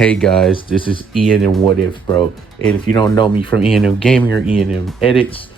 Hey guys, this is Ian and What If, bro. And if you don't know me from Ian Gaming or Ian Edits,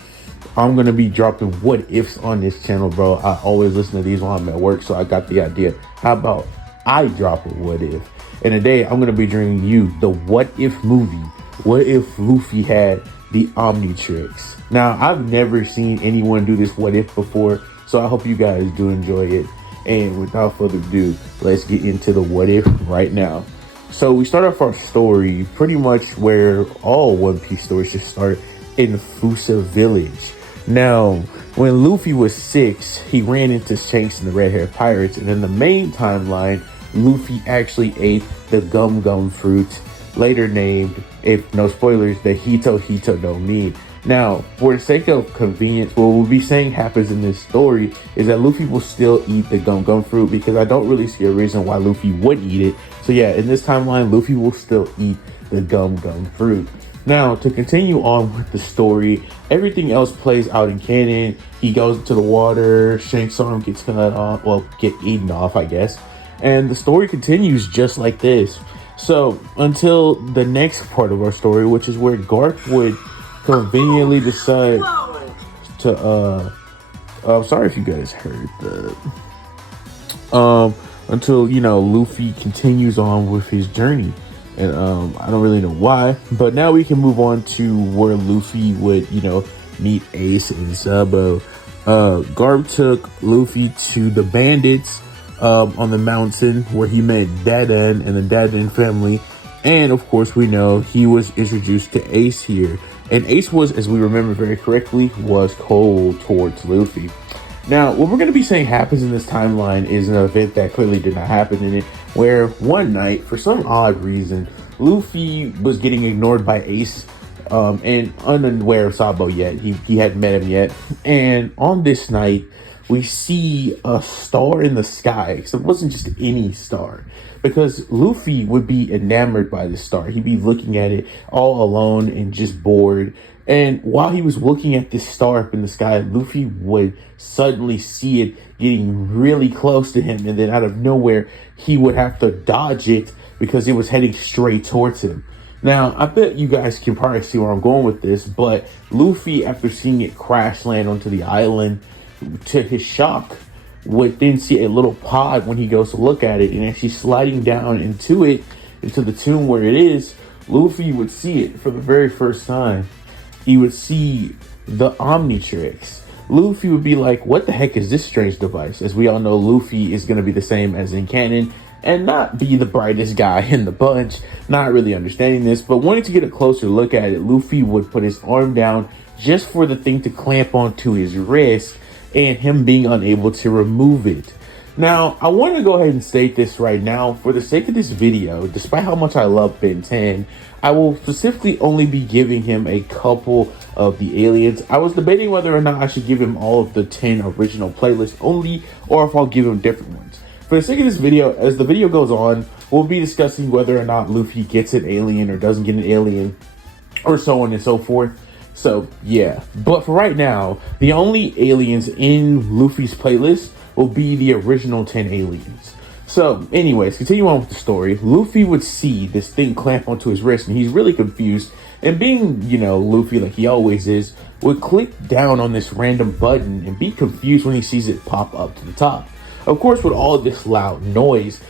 I'm gonna be dropping what ifs on this channel, bro. I always listen to these while I'm at work, so I got the idea. How about I drop a what if? And today I'm gonna be bringing you the what if movie. What if Luffy had the Omnitrix? Now, I've never seen anyone do this what if before, so I hope you guys do enjoy it. And without further ado, let's get into the what if right now. So we start off our story pretty much where all One Piece stories should start, in Fusa Village. Now, when Luffy was 6, he ran into Shanks and the Red Hair Pirates, and in the main timeline, Luffy actually ate the gum fruit, later named, if no spoilers, the Hito no Mi. Now, for the sake of convenience, what we'll be saying happens in this story is that Luffy will still eat the gum fruit, because I don't really see a reason why Luffy would eat it. So yeah, in this timeline, Luffy will still eat the gum fruit. Now, to continue on with the story, everything else plays out in canon. He goes into the water, Shanks' arm gets cut off, well, get eaten off, I guess. And the story continues just like this. So, until the next part of our story, which is where Garp would conveniently decide to, I'm sorry if you guys heard that. Until, you know, Luffy continues on with his journey. And I don't really know why, but now we can move on to where Luffy would, you know, meet Ace and Sabo. Garp took Luffy to the bandits on the mountain where he met Dadan and the Dadan family. And of course, we know he was introduced to Ace here. And Ace was, as we remember very correctly, was cold towards Luffy. Now, what we're going to be saying happens in this timeline is an event that clearly did not happen in it, where one night, for some odd reason, Luffy was getting ignored by Ace, and unaware of Sabo yet. He hadn't met him yet. And on this night, we see a star in the sky, except it wasn't just any star, because Luffy would be enamored by this star. He'd be looking at it all alone and just bored. And while he was looking at this star up in the sky, Luffy would suddenly see it getting really close to him. And then out of nowhere, he would have to dodge it because it was heading straight towards him. Now, I bet you guys can probably see where I'm going with this, but Luffy, after seeing it crash land onto the island, to his shock, would then see a little pod when he goes to look at it, and as he's sliding down into it, into the tomb where it is, Luffy would see it for the very first time. He would see the Omnitrix. Luffy would be like, what the heck is this strange device? As we all know, Luffy is going to be the same as in canon and not be the brightest guy in the bunch, not really understanding this, but wanting to get a closer look at it, Luffy would put his arm down just for the thing to clamp onto his wrist and him being unable to remove it. Now, I want to go ahead and state this right now. For the sake of this video, despite how much I love Ben 10, I will specifically only be giving him a couple of the aliens. I was debating whether or not I should give him all of the 10 original playlists only, or if I'll give him different ones. For the sake of this video, as the video goes on, we'll be discussing whether or not Luffy gets an alien or doesn't get an alien, or so on and so forth. So, yeah. But for right now, the only aliens in Luffy's playlist will be the original 10 aliens. So, anyways, continue on with the story. Luffy would see this thing clamp onto his wrist, and he's really confused. And being, you know, Luffy like he always is, would click down on this random button and be confused when he sees it pop up to the top. Of course, with all of this loud noise,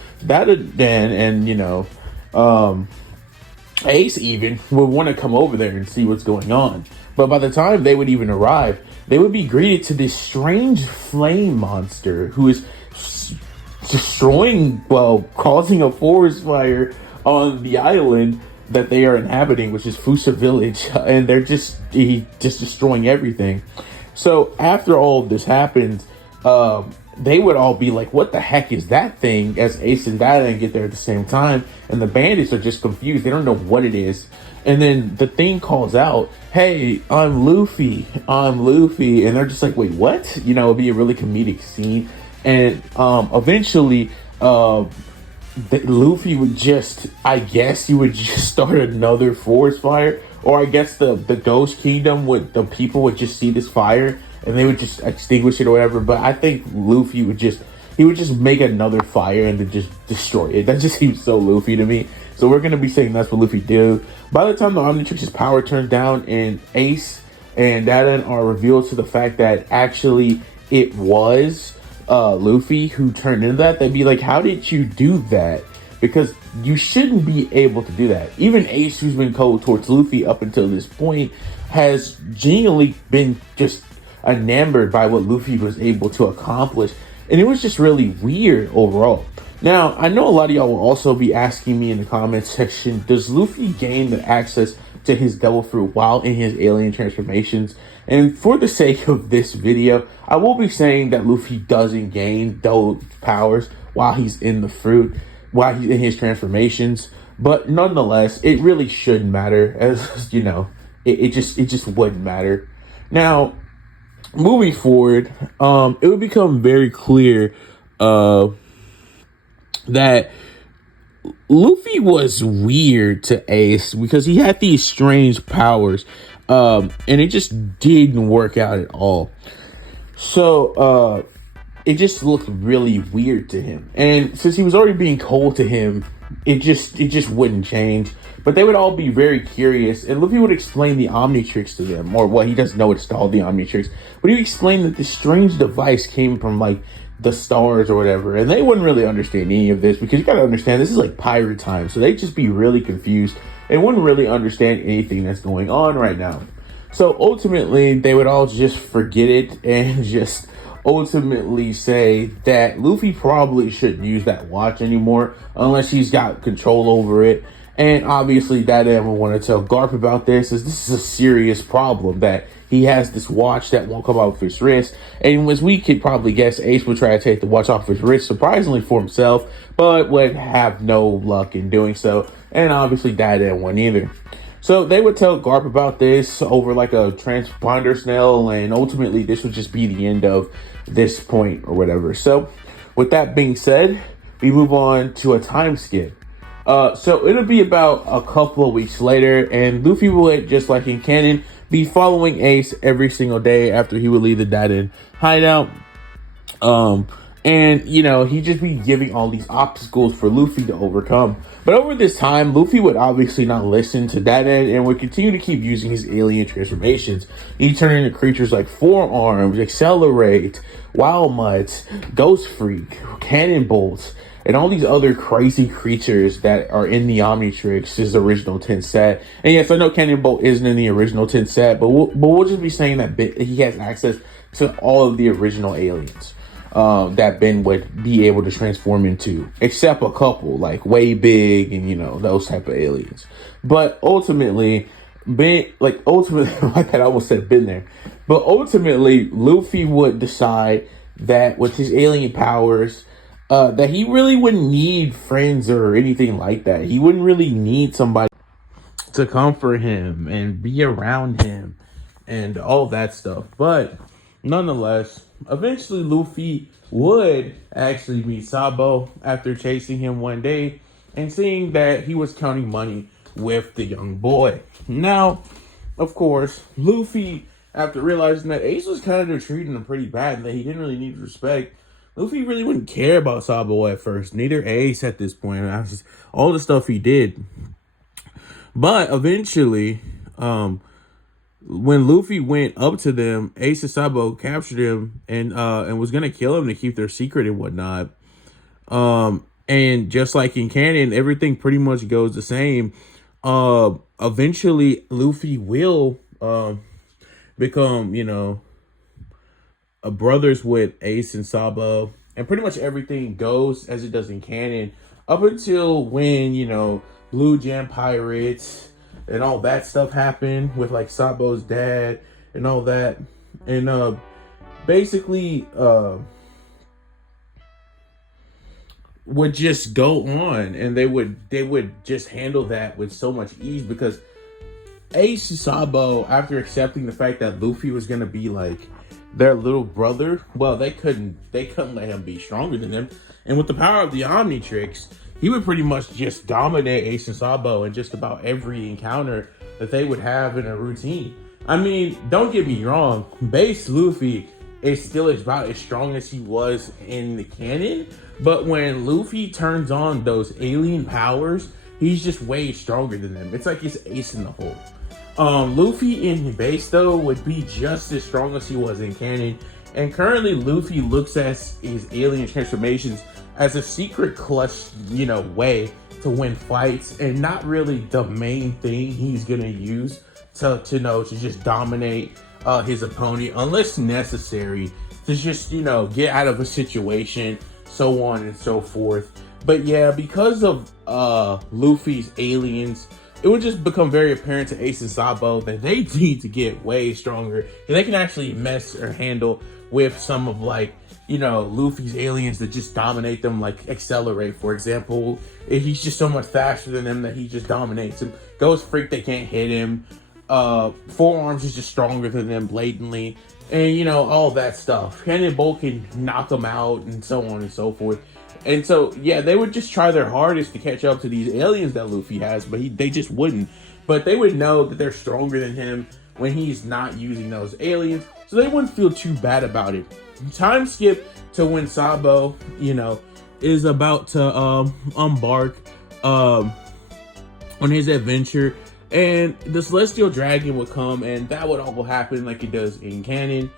Ace even would want to come over there and see what's going on. But by the time they would even arrive, they would be greeted to this strange flame monster who is destroying, well, causing a forest fire on the island that they are inhabiting, which is Fusa Village, and they're just destroying everything. So after all of this happens, they would all be like, what the heck is that thing? As Ace and Dadan get there at the same time, and the bandits are just confused. They don't know what it is. And then the thing calls out, hey, I'm Luffy. And they're just like, wait, what? You know, it'd be a really comedic scene. And eventually, Luffy would just, I guess he would just start another forest fire. Or I guess the Ghost Kingdom the people would just see this fire and they would just extinguish it or whatever. But I think Luffy would just make another fire and then just destroy it. That just seems so Luffy to me. So So we're gonna be saying that's what Luffy did. By the time the Omnitrix's power turned down and Ace and Dadan are revealed to the fact that actually it was Luffy who turned into that, they'd be like, how did you do that? Because you shouldn't be able to do that. Even Ace, who's been cold towards Luffy up until this point, has genuinely been just enamored by what Luffy was able to accomplish. And it was just really weird overall. Now, I know a lot of y'all will also be asking me in the comments section, does Luffy gain the access to his devil fruit while in his alien transformations? And for the sake of this video, I will be saying that Luffy doesn't gain those powers while he's in the fruit, while he's in his transformations. But nonetheless, it really shouldn't matter, as you know, it just wouldn't matter. Now, moving forward, it would become very clear that Luffy was weird to Ace because he had these strange powers, and it just didn't work out at all. So it just looked really weird to him, and since he was already being cold to him, it just wouldn't change. But they would all be very curious, and Luffy would explain the Omnitrix to them, or well, he doesn't know it's called the Omnitrix, but he would explain that this strange device came from like the stars or whatever, and they wouldn't really understand any of this because you gotta understand this is like pirate time, so they'd just be really confused and wouldn't really understand anything that's going on right now. So ultimately, they would all just forget it and just ultimately say that Luffy probably shouldn't use that watch anymore unless he's got control over it. And obviously, Dadan will want to tell Garp about this, as this is a serious problem that he has this watch that won't come off his wrist. And as we could probably guess, Ace would try to take the watch off his wrist, surprisingly for himself, but would have no luck in doing so. And obviously, Dadan wouldn't either. So they would tell Garp about this over like a transponder snail, and ultimately this would just be the end of this point or whatever. So with that being said, we move on to a time skip. So it'll be about a couple of weeks later, and Luffy would, just like in canon, be following Ace every single day after he would leave the Dadan hideout. And, you know, he'd just be giving all these obstacles for Luffy to overcome. But over this time, Luffy would obviously not listen to Dadan and would continue to keep using his alien transformations. He'd turn into creatures like Forearms, Accelerate, Wild Mutts, Ghost Freak, Cannon Bolts, and all these other crazy creatures that are in the Omnitrix's original 10 set. And yes, I know Cannon Bolt isn't in the original 10 set, but we'll just be saying that he has access to all of the original aliens that Ben would be able to transform into, except a couple, like Way Big and, you know, those type of aliens. But ultimately, my bad, I almost said Ben there. But ultimately, Luffy would decide that with his alien powers, that he really wouldn't need friends or anything like that. He wouldn't really need somebody to comfort him and be around him and all that stuff. But nonetheless, eventually Luffy would actually meet Sabo after chasing him one day and seeing that he was counting money with the young boy. Now, of course, Luffy, after realizing that Ace was kind of treating him pretty bad and that he didn't really need respect, Luffy really wouldn't care about Sabo at first. Neither Ace at this point. That's just all the stuff he did. But eventually, when Luffy went up to them, Ace and Sabo captured him and was gonna kill him to keep their secret and whatnot. And just like in canon, everything pretty much goes the same. Eventually, Luffy will become, you know, brothers with Ace and Sabo, and pretty much everything goes as it does in canon up until when, you know, Blue Jam Pirates and all that stuff happened with like Sabo's dad and all that. And basically would just go on, and they would just handle that with so much ease because Ace and Sabo, after accepting the fact that Luffy was gonna be like their little brother, well, they couldn't let him be stronger than them. And with the power of the Omnitrix, he would pretty much just dominate Ace and Sabo in just about every encounter that they would have in a routine. I mean, don't get me wrong, base Luffy is still about as strong as he was in the canon, but when Luffy turns on those alien powers, he's just way stronger than them. It's like he's ace in the hole. Luffy in base though would be just as strong as he was in canon, and currently Luffy looks at his alien transformations as a secret clutch, way to win fights, and not really the main thing he's gonna use to just dominate his opponent unless necessary, to just get out of a situation, so on and so forth. But yeah, because of Luffy's aliens, it would just become very apparent to Ace and Sabo that they need to get way stronger, and they can actually mess or handle with some of Luffy's aliens that just dominate them, like Accelerate, for example. He's just so much faster than them that he just dominates them. Ghost Freak, they can't hit him. Forearms is just stronger than them blatantly, and all that stuff. Cannonball can knock them out, and so on and so forth. And so, yeah, they would just try their hardest to catch up to these aliens that Luffy has, but they just wouldn't. But they would know that they're stronger than him when he's not using those aliens, so they wouldn't feel too bad about it. Time skip to when Sabo, is about to embark on his adventure, and the Celestial Dragon would come, and that would all happen like it does in canon.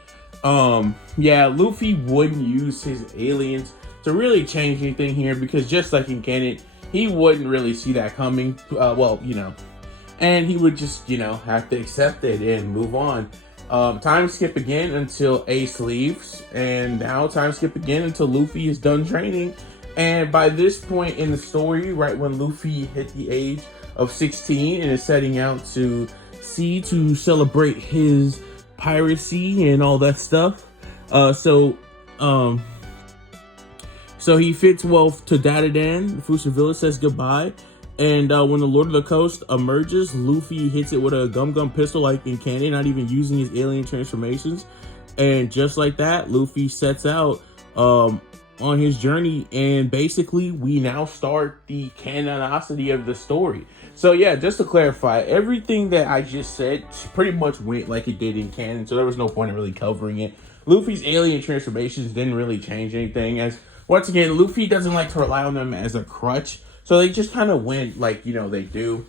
Yeah, Luffy wouldn't use his aliens to really change anything here, because just like in canon, he wouldn't really see that coming. And he would just, have to accept it and move on. Time skip again until Ace leaves, and now time skip again until Luffy is done training. And by this point in the story, right when Luffy hit the age of 16 and is setting out to sea to celebrate his piracy and all that stuff, so he fits well to Dadadan. Fusavilla says goodbye. And when the Lord of the Coast emerges, Luffy hits it with a gum pistol like in canon, not even using his alien transformations. And just like that, Luffy sets out on his journey. And basically, we now start the canonicity of the story. So yeah, just to clarify, everything that I just said pretty much went like it did in canon. So there was no point in really covering it. Luffy's alien transformations didn't really change anything, as once again, Luffy doesn't like to rely on them as a crutch, so they just kind of went like, they do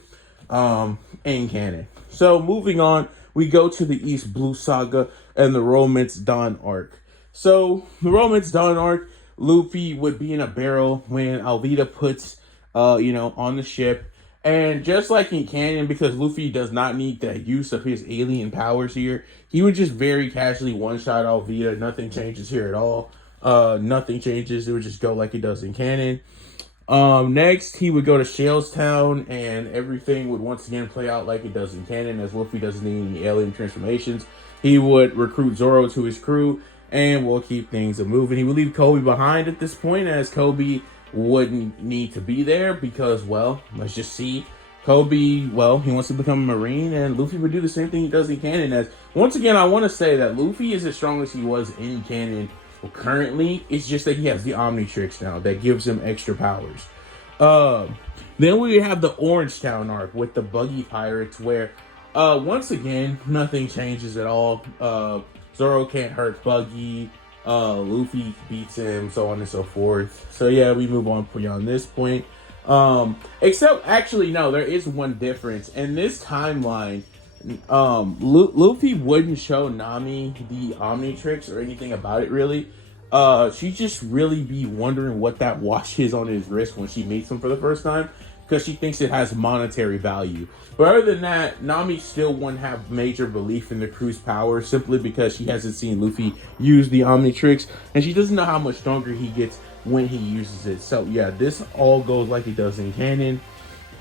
in canon. So moving on, we go to the East Blue Saga and the Romance Dawn arc. So the Romance Dawn arc, Luffy would be in a barrel when Alvida puts, on the ship. And just like in canon, because Luffy does not need the use of his alien powers here, he would just very casually one-shot Alvida. Nothing changes here at all. Nothing changes. It would just go like it does in canon. Next, he would go to Shalestown, and everything would once again play out like it does in canon, as Luffy doesn't need any alien transformations. He would recruit Zoro to his crew, and we'll keep things moving. He would leave Kobe behind at this point, as Kobe wouldn't need to be there, because, well, let's just see. Kobe, well, he wants to become a Marine, and Luffy would do the same thing he does in canon. As once again, I want to say that Luffy is as strong as he was in canon. Currently, it's just that he has the Omnitrix now that gives him extra powers. Then we have the Orange Town arc with the Buggy Pirates, where once again nothing changes at all. Zoro can't hurt Buggy. Luffy beats him, so on and so forth. So yeah, we move on beyond this point. Except actually, no, there is one difference in this timeline. Luffy wouldn't show Nami the Omnitrix or anything about it really. She just really be wondering what that watch is on his wrist when she meets him for the first time, because she thinks it has monetary value. But other than that, Nami still wouldn't have major belief in the crew's power, simply because she hasn't seen Luffy use the Omnitrix, and she doesn't know how much stronger he gets when he uses it. So yeah, this all goes like it does in canon,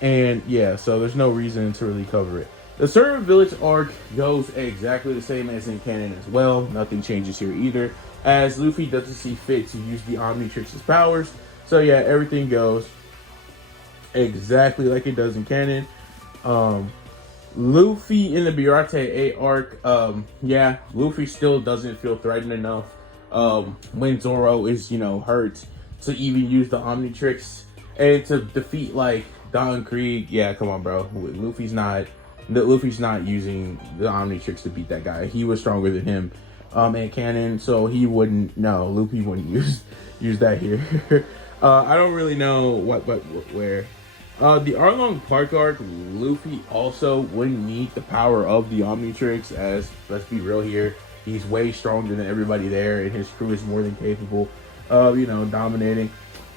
and yeah, so there's no reason to really cover it. The Servant Village arc goes exactly the same as in canon as well. Nothing changes here either, as Luffy doesn't see fit to use the Omnitrix's powers. So yeah, everything goes exactly like it does in canon. Luffy in the Birate 8 arc, yeah, Luffy still doesn't feel threatened enough when Zoro is, hurt to even use the Omnitrix, and to defeat like Don Krieg. Yeah, come on, bro. Luffy's not using the Omnitrix to beat that guy. He was stronger than him in canon, so he wouldn't. No, Luffy wouldn't use that here. I don't really know where. The Arlong Park arc, Luffy also wouldn't need the power of the Omnitrix, as, let's be real here, he's way stronger than everybody there, and his crew is more than capable of, dominating.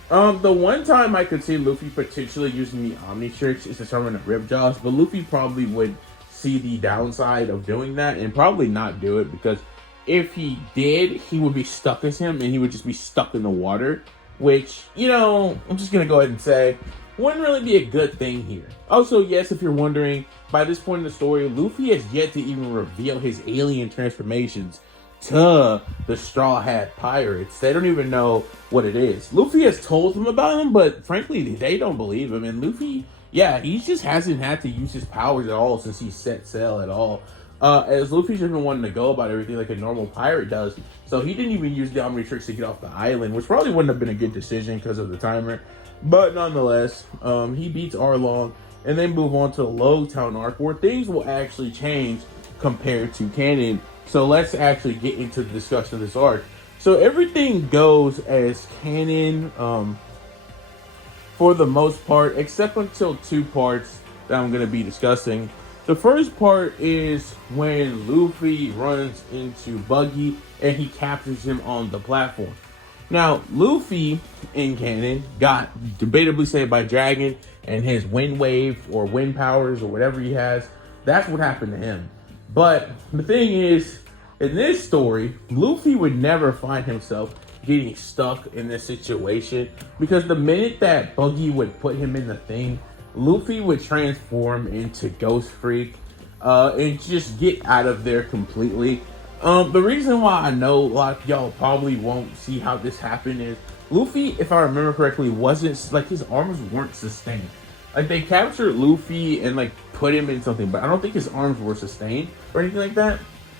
The one time I could see Luffy potentially using the Omnitrix is to summon the Ripjaws, but Luffy probably would see the downside of doing that and probably not do it, because if he did, he would be stuck as him and he would just be stuck in the water, which, I'm just gonna go ahead and say wouldn't really be a good thing here. Also, yes, if you're wondering, by this point in the story, Luffy has yet to even reveal his alien transformations to the Straw Hat Pirates. They don't even know what it is. Luffy has told them about him, but frankly, they don't believe him. And Luffy, yeah, he just hasn't had to use his powers at all since he set sail at all. As Luffy's just been wanting to go about everything like a normal pirate does. So he didn't even use the Omnitrix to get off the island, which probably wouldn't have been a good decision because of the timer. But nonetheless, he beats Arlong, and then move on to the Logtown arc, where things will actually change compared to canon. So let's actually get into the discussion of this arc. So everything goes as canon for the most part, except until two parts that I'm going to be discussing. The first part is when Luffy runs into Buggy and he captures him on the platform. Now, Luffy in canon got debatably saved by Dragon and his wind wave or wind powers or whatever he has. That's what happened to him. But the thing is, in this story, Luffy would never find himself getting stuck in this situation, because the minute that Buggy would put him in the thing, Luffy would transform into Ghost Freak and just get out of there completely. The reason why I know a lot of y'all probably won't see how this happened is Luffy, if I remember correctly, wasn't, like, his arms weren't sustained. Like, they captured Luffy and, like, put him in something, but I don't think his arms were sustained or anything like that.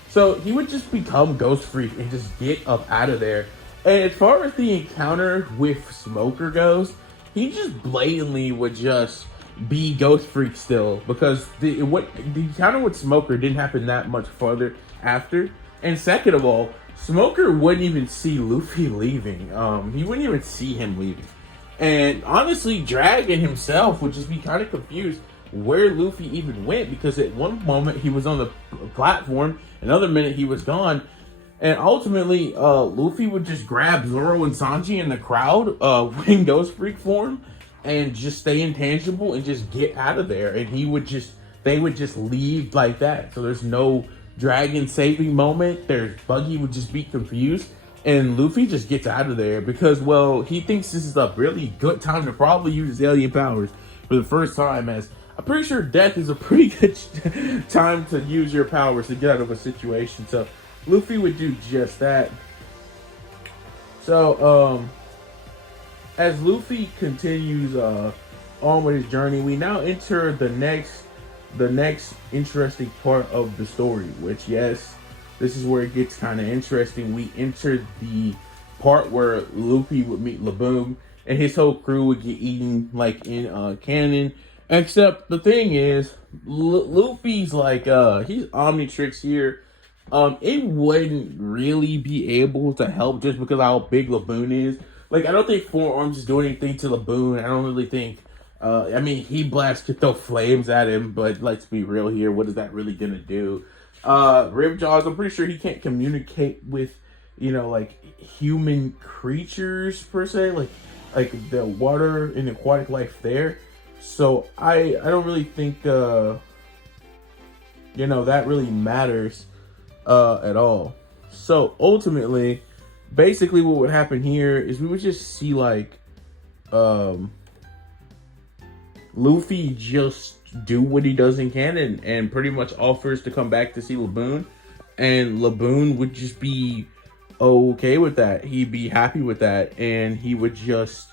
So he would just become Ghost Freak and just get up out of there. And as far as the encounter with Smoker goes, he just blatantly would just be Ghost Freak still, because the encounter with Smoker didn't happen that much further after. And second of all, Smoker wouldn't even see Luffy leaving. He wouldn't even see him leaving. And honestly, Dragon himself would just be kind of confused where Luffy even went, because at one moment he was on the platform, another minute he was gone. And ultimately, Luffy would just grab Zoro and Sanji in the crowd in Ghost Freak form and just stay intangible and just get out of there. And they would just leave like that. So there's no Dragon saving moment. Buggy would just be confused, and Luffy just gets out of there because, well, he thinks this is a really good time to probably use his alien powers for the first time, as I'm pretty sure death is a pretty good time to use your powers to get out of a situation. So Luffy would do just that. So as Luffy continues on with his journey, we now enter the next interesting part of the story, which, yes, this is where it gets kind of interesting. We enter the part where Luffy would meet Laboon and his whole crew would get eaten, like in canon. Except the thing is, Luffy's like he's Omnitrix here. It wouldn't really be able to help just because of how big Laboon is. Like, I don't think Four Arms is doing anything to Laboon. I don't really think. I mean, he blasts could throw flames at him, but let's be real here. What is that really gonna do? Ripjaws, I'm pretty sure he can't communicate with, like, human creatures per se, like the water and aquatic life there. So I don't really think that really matters at all. So ultimately, basically what would happen here is we would just see, like, Luffy just do what he does in canon and pretty much offers to come back to see Laboon, and Laboon would just be okay with that. He'd be happy with that, and he would just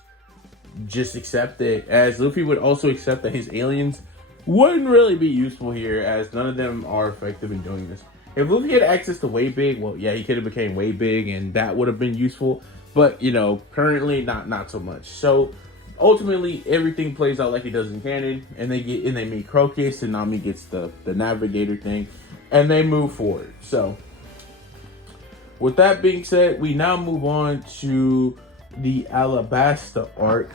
accept it, as Luffy would also accept that his aliens wouldn't really be useful here, as none of them are effective in doing this. If Luffy had access to Way Big, well, yeah, he could have became Way Big, and that would have been useful, but, currently not so much. So ultimately, everything plays out like it does in canon, and they meet Crocus, and Nami gets the navigator thing, and they move forward. So with that being said, we now move on to the Alabasta arc,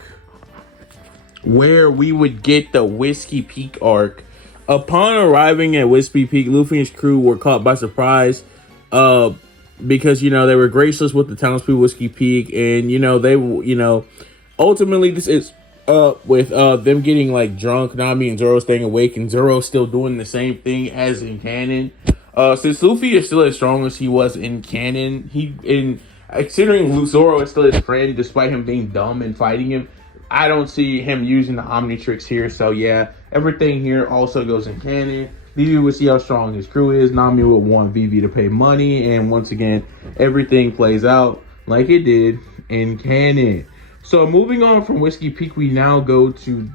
where we would get the Whiskey Peak arc. Upon arriving at Whiskey Peak, Luffy and his crew were caught by surprise, uh, because they were graceless with the townspeople of Whiskey Peak, and ultimately this is with them getting like drunk, Nami and Zoro staying awake, and Zoro still doing the same thing as in canon. Since Luffy is still as strong as he was in canon, considering Zoro is still his friend, despite him being dumb and fighting him, I don't see him using the Omnitrix here. So yeah, everything here also goes in canon. Vivi would see how strong his crew is. Nami would want Vivi to pay money, and once again, everything plays out like it did in canon. So moving on from Whiskey Peak, we now go to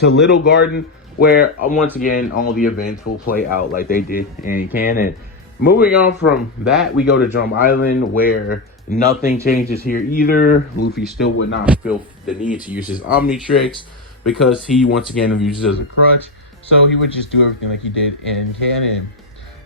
Little Garden, where once again all the events will play out like they did in canon. Moving on from that, we go to Drum Island, where nothing changes here either. Luffy still would not feel the need to use his Omnitrix because he once again uses it as a crutch. So he would just do everything like he did in canon.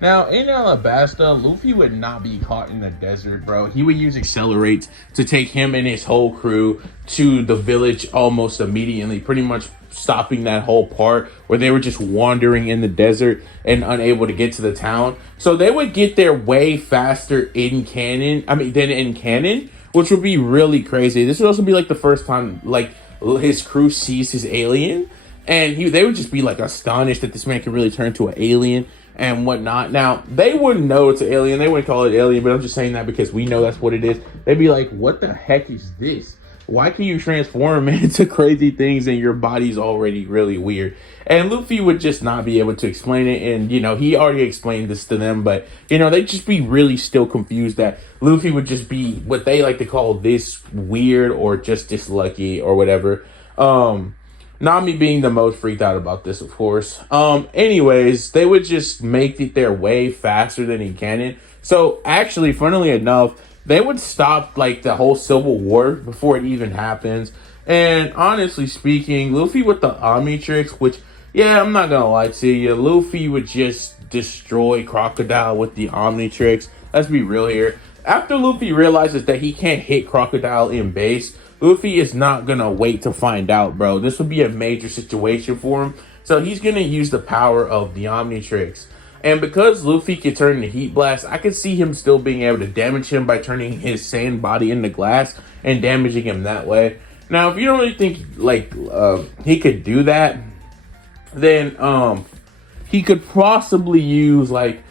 Now, in Alabasta, Luffy would not be caught in the desert, bro. He would use Accelerate to take him and his whole crew to the village almost immediately, pretty much stopping that whole part where they were just wandering in the desert and unable to get to the town. So they would get there way faster in canon, than in canon, which would be really crazy. This would also be like the first time like his crew sees his alien, and they would just be like astonished that this man could really turn to an alien and whatnot. Now, they wouldn't know it's an alien. They wouldn't call it alien, but I'm just saying that because we know that's what it is. They'd be like, what the heck is this? Why can you transform into crazy things and your body's already really weird? And Luffy would just not be able to explain it. And, he already explained this to them, but, they'd just be really still confused that Luffy would just be what they like to call this weird or just dislucky or whatever. Nami being the most freaked out about this, of course. Anyways, they would just make it their way faster than in canon. So actually, funnily enough, they would stop like the whole Civil War before it even happens. And honestly speaking, Luffy with the Omnitrix, which, yeah, I'm not gonna lie to you, Luffy would just destroy Crocodile with the Omnitrix. Let's be real here. After Luffy realizes that he can't hit Crocodile in base, Luffy is not gonna wait to find out, bro. This would be a major situation for him. So he's gonna use the power of the Omnitrix. And because Luffy can turn into Heat Blast, I could see him still being able to damage him by turning his sand body into glass and damaging him that way. Now, if you don't really think like he could do that, then he could possibly use like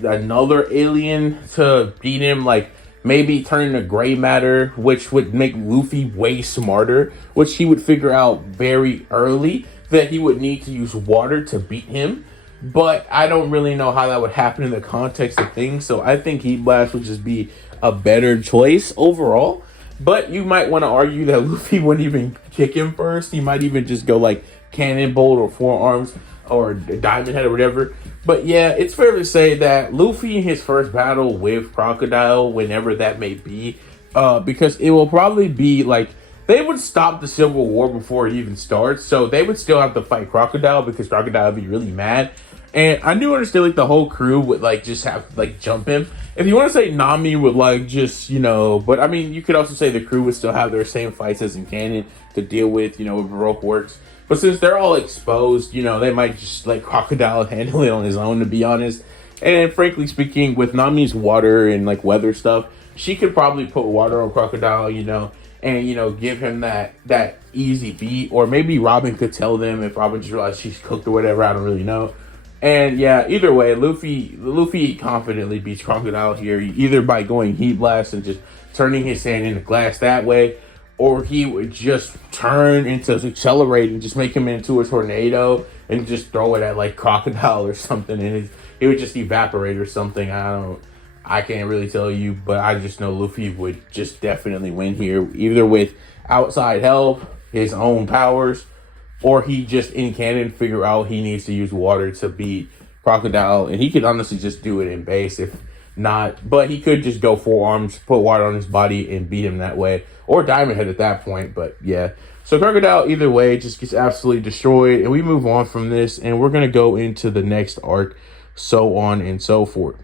another alien to beat him, like maybe turn into gray matter, which would make Luffy way smarter, which he would figure out very early that he would need to use water to beat him. But I don't really know how that would happen in the context of things, so I think Heat Blast would just be a better choice overall. But you might want to argue that Luffy wouldn't even kick him first. He might even just go like Cannonbolt or Forearms or Diamond Head or whatever. But yeah, it's fair to say that Luffy in his first battle with Crocodile, whenever that may be, because it will probably be like they would stop the Civil War before it even starts. So they would still have to fight Crocodile because Crocodile would be really mad. And I do understand like the whole crew would like just have like jump him. If you want to say Nami would like just, but I mean, you could also say the crew would still have their same fights as in canon to deal with, with Baroque works. But since they're all exposed, they might just let Crocodile handle it on his own, to be honest. And frankly speaking, with Nami's water and like weather stuff, she could probably put water on Crocodile, and give him that easy beat. Or maybe Robin could tell them if Robin just realized she's cooked or whatever. I don't really know. And yeah, either way, Luffy confidently beats Crocodile here, either by going Heat Blast and just turning his sand into glass that way, or he would just turn into Accelerate and just make him into a tornado and just throw it at like Crocodile or something, and it would just evaporate or something. I can't really tell you, but I just know Luffy would just definitely win here, either with outside help, his own powers, or he just in canon figure out he needs to use water to beat Crocodile, and he could honestly just do it in base if not, but he could just go Forearms, put water on his body and beat him that way, or Diamond Head at that point. But yeah, so Crocodile either way just gets absolutely destroyed, and we move on from this, and we're gonna go into the next arc, so on and so forth.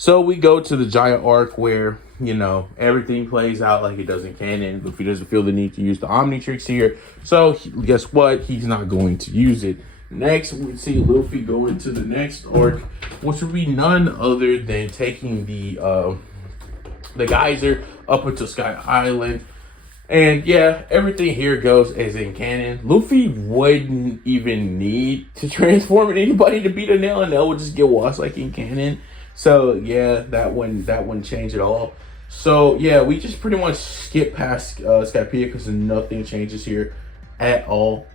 So we go to the giant arc where, you know, everything plays out like it does in canon. Luffy doesn't feel the need to use the Omnitrix here. So guess what? He's not going to use it. Next, we see Luffy go into the next arc, which would be none other than taking the geyser up into Sky Island. And yeah, everything here goes as in canon. Luffy wouldn't even need to transform anybody to beat a nail, and Nail would just get washed like in canon. So yeah, that wouldn't change at all. So yeah, we just pretty much skip past Skypiea because nothing changes here at all.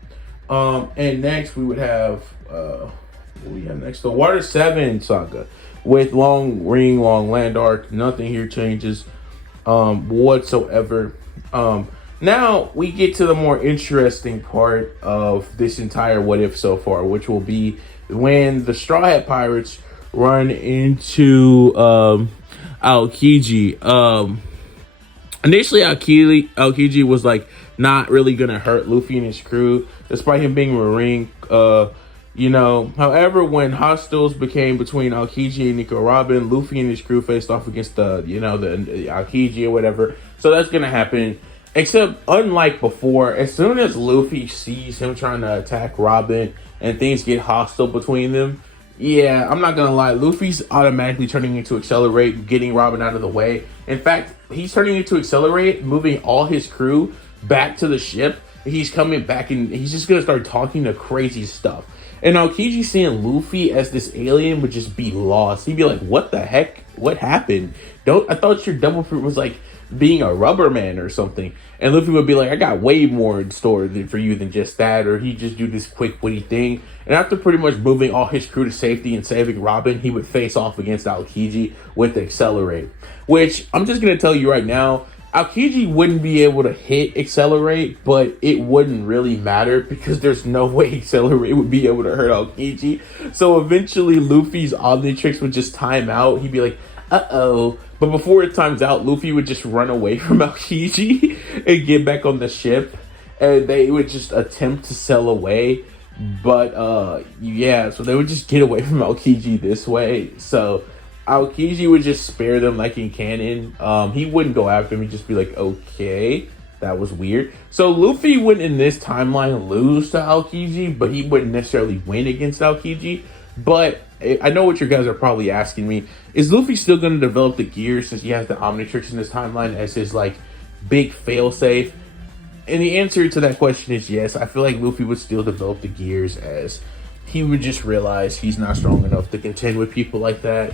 And next we would have what we have next, the Water 7 saga with Long Land arc. Nothing here changes whatsoever. Now we get to the more interesting part of this entire what if so far, which will be when the Straw Hat Pirates run into Aokiji. Initially Aokiji was like not really gonna hurt Luffy and his crew, despite him being Marine. You know, however, when hostiles became between Aokiji and Nico Robin, Luffy and his crew faced off against the Aokiji or whatever. So that's gonna happen. Except, unlike before, as soon as Luffy sees him trying to attack Robin and things get hostile between them, yeah, I'm not gonna lie, Luffy's automatically turning into Accelerate, getting Robin out of the way. In fact, he's turning into Accelerate, moving all his crew back to the ship. He's coming back and he's just gonna start talking the crazy stuff. And Aokiji seeing Luffy as this alien would just be lost. He'd be like, what the heck? What happened? I thought your double fruit was like being a rubber man or something. And Luffy would be like, I got way more in store for you than just that. Or he'd just do this quick witty thing. And after pretty much moving all his crew to safety and saving Robin, he would face off against Aokiji with Accelerate. Which, I'm just going to tell you right now, Aokiji wouldn't be able to hit Accelerate, but it wouldn't really matter because there's no way Accelerate would be able to hurt Aokiji. So eventually Luffy's Omnitrix would just time out. He'd be like, uh-oh. But before it times out, Luffy would just run away from Aokiji and get back on the ship. And they would just attempt to sail away. But yeah, so they would just get away from Aokiji this way. So Aokiji would just spare them like in canon. He wouldn't go after him. He'd just be like, okay, that was weird. So Luffy wouldn't in this timeline lose to Aokiji, but he wouldn't necessarily win against Aokiji. But I know what you guys are probably asking me. Is Luffy still going to develop the gears since he has the Omnitrix in this timeline as his like big failsafe? And the answer to that question is yes. I feel like Luffy would still develop the gears as he would just realize he's not strong enough to contend with people like that,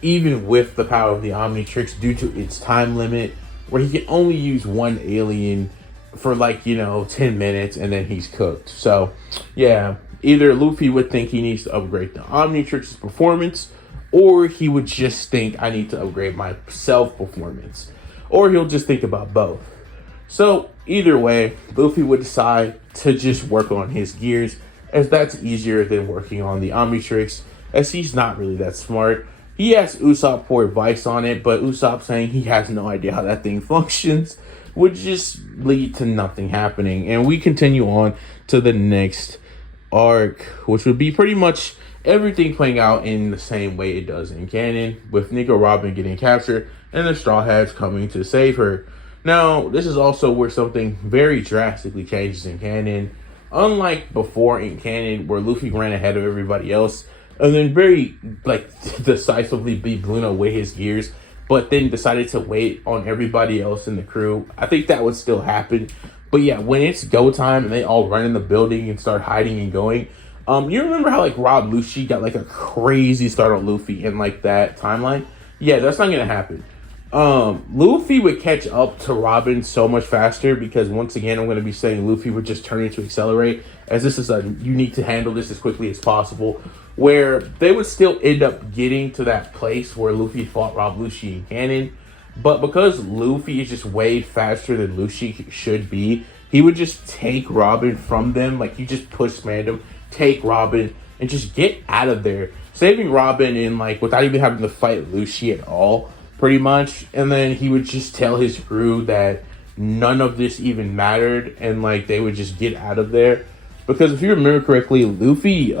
even with the power of the Omnitrix due to its time limit, where he can only use one alien for 10 minutes and then he's cooked. So yeah, either Luffy would think he needs to upgrade the Omnitrix's performance, or he would just think I need to upgrade my self-performance, or he'll just think about both. So either way, Luffy would decide to just work on his gears, as that's easier than working on the Omnitrix, as he's not really that smart. He asked Usopp for advice on it, but Usopp saying he has no idea how that thing functions would just lead to nothing happening. And we continue on to the next arc, which would be pretty much everything playing out in the same way it does in canon, with Nico Robin getting captured and the Straw Hats coming to save her. Now, this is also where something very drastically changes in canon. Unlike before in canon, where Luffy ran ahead of everybody else, and then very, decisively blew away his gears, but then decided to wait on everybody else in the crew. I think that would still happen. But yeah, when it's go time and they all run in the building and start hiding and going, you remember how, Rob Lucci got, a crazy start on Luffy in, that timeline? Yeah, that's not going to happen. Luffy would catch up to Robin so much faster because, once again, I'm going to be saying Luffy would just turn into Accelerate, as this is you need to handle this as quickly as possible, where they would still end up getting to that place where Luffy fought Rob Lucci in canon. But because Luffy is just way faster than Lucci should be, he would just take Robin from them. You just push random, take Robin, and just get out of there. Saving Robin in, without even having to fight Lucci at all, pretty much. And then he would just tell his crew that none of this even mattered, and, they would just get out of there. Because if you remember correctly, Luffy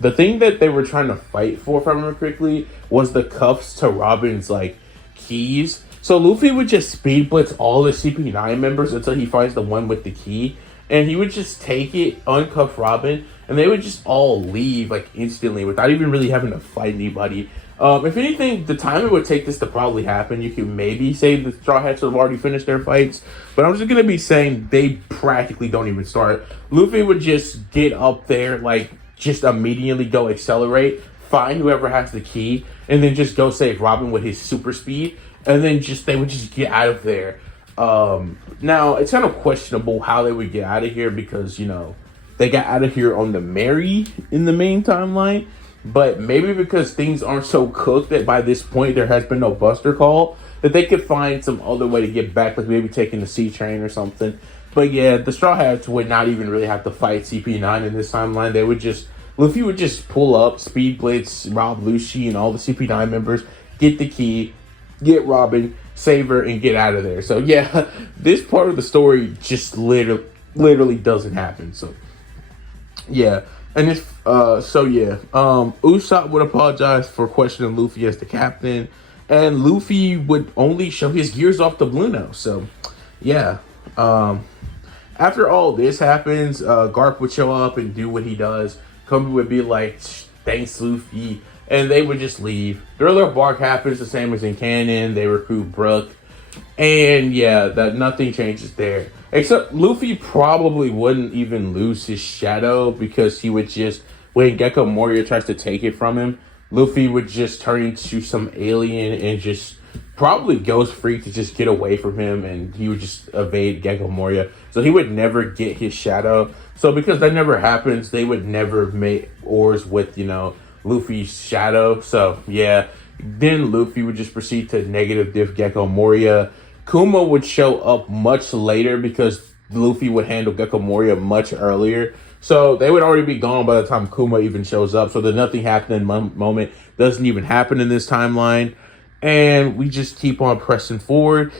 the thing that they were trying to fight for, if I remember correctly, was the cuffs to Robin's like keys. So Luffy would just speed blitz all the CP9 members until he finds the one with the key, and he would just take it, uncuff Robin, and they would just all leave like instantly without even really having to fight anybody. If anything, the time it would take this to probably happen, you could maybe say the Straw Hats have already finished their fights, but I'm just gonna be saying they practically don't even start. Luffy would just get up there, like just immediately go accelerate, find whoever has the key, and then just go save Robin with his super speed, and then they would just get out of there. Now it's kind of questionable how they would get out of here because they got out of here on the Mary in the main timeline. But maybe because things aren't so cooked that by this point there has been no Buster Call, that they could find some other way to get back, like maybe taking the C train or something. But yeah, the Straw Hats would not even really have to fight CP9 in this timeline. Luffy would just pull up, speed blitz, rob Lucy and all the CP9 members, get the key, get Robin, save her, and get out of there. So yeah, this part of the story just literally doesn't happen. So yeah. And it's Usopp would apologize for questioning Luffy as the captain, and Luffy would only show his gears off to Bluno. So yeah, after all this happens, Garp would show up and do what he does. Kobe would be like, "Thanks, Luffy," and they would just leave. Thriller Bark happens the same as in canon. They recruit Brook, and yeah, that nothing changes there. Except Luffy probably wouldn't even lose his shadow because he would just, when Gecko Moria tries to take it from him, Luffy would just turn into some alien and just probably Ghost Freak to just get away from him, and he would just evade Gecko Moria. So he would never get his shadow. So because that never happens, they would never make ores with, Luffy's shadow. So yeah, then Luffy would just proceed to negative diff Gecko Moria. Kuma would show up much later because Luffy would handle Gecko Moria much earlier. So they would already be gone by the time Kuma even shows up. So the nothing happening moment doesn't even happen in this timeline. And we just keep on pressing forward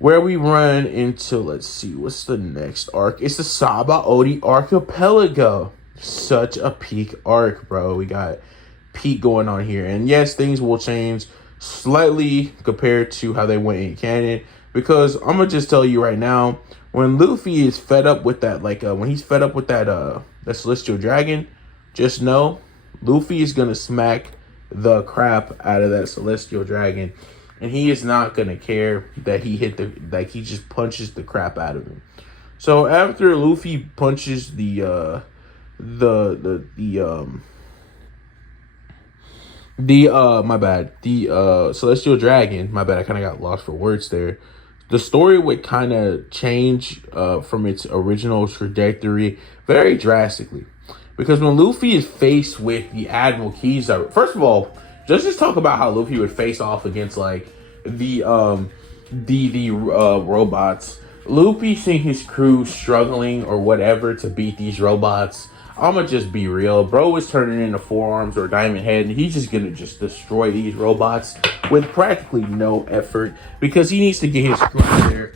where we run into, let's see, what's the next arc? It's the Sabaody Archipelago. Such a peak arc, bro. We got peak going on here. And yes, things will change slightly compared to how they went in canon. Because I'm gonna just tell you right now, when Luffy is fed up with that, when he's fed up with that Celestial Dragon, just know Luffy is gonna smack the crap out of that Celestial Dragon, and he is not gonna care that he he just punches the crap out of him. So after Luffy punches the Celestial Dragon, my bad, I kind of got lost for words there. The story would kind of change from its original trajectory very drastically. Because when Luffy is faced with the Admiral Kizaru, first of all, just talk about how Luffy would face off against the robots. Luffy seeing his crew struggling or whatever to beat these robots. I'ma just be real. Bro is turning into Forearms or Diamond Head, and he's just gonna just destroy these robots with practically no effort because he needs to get his crew out there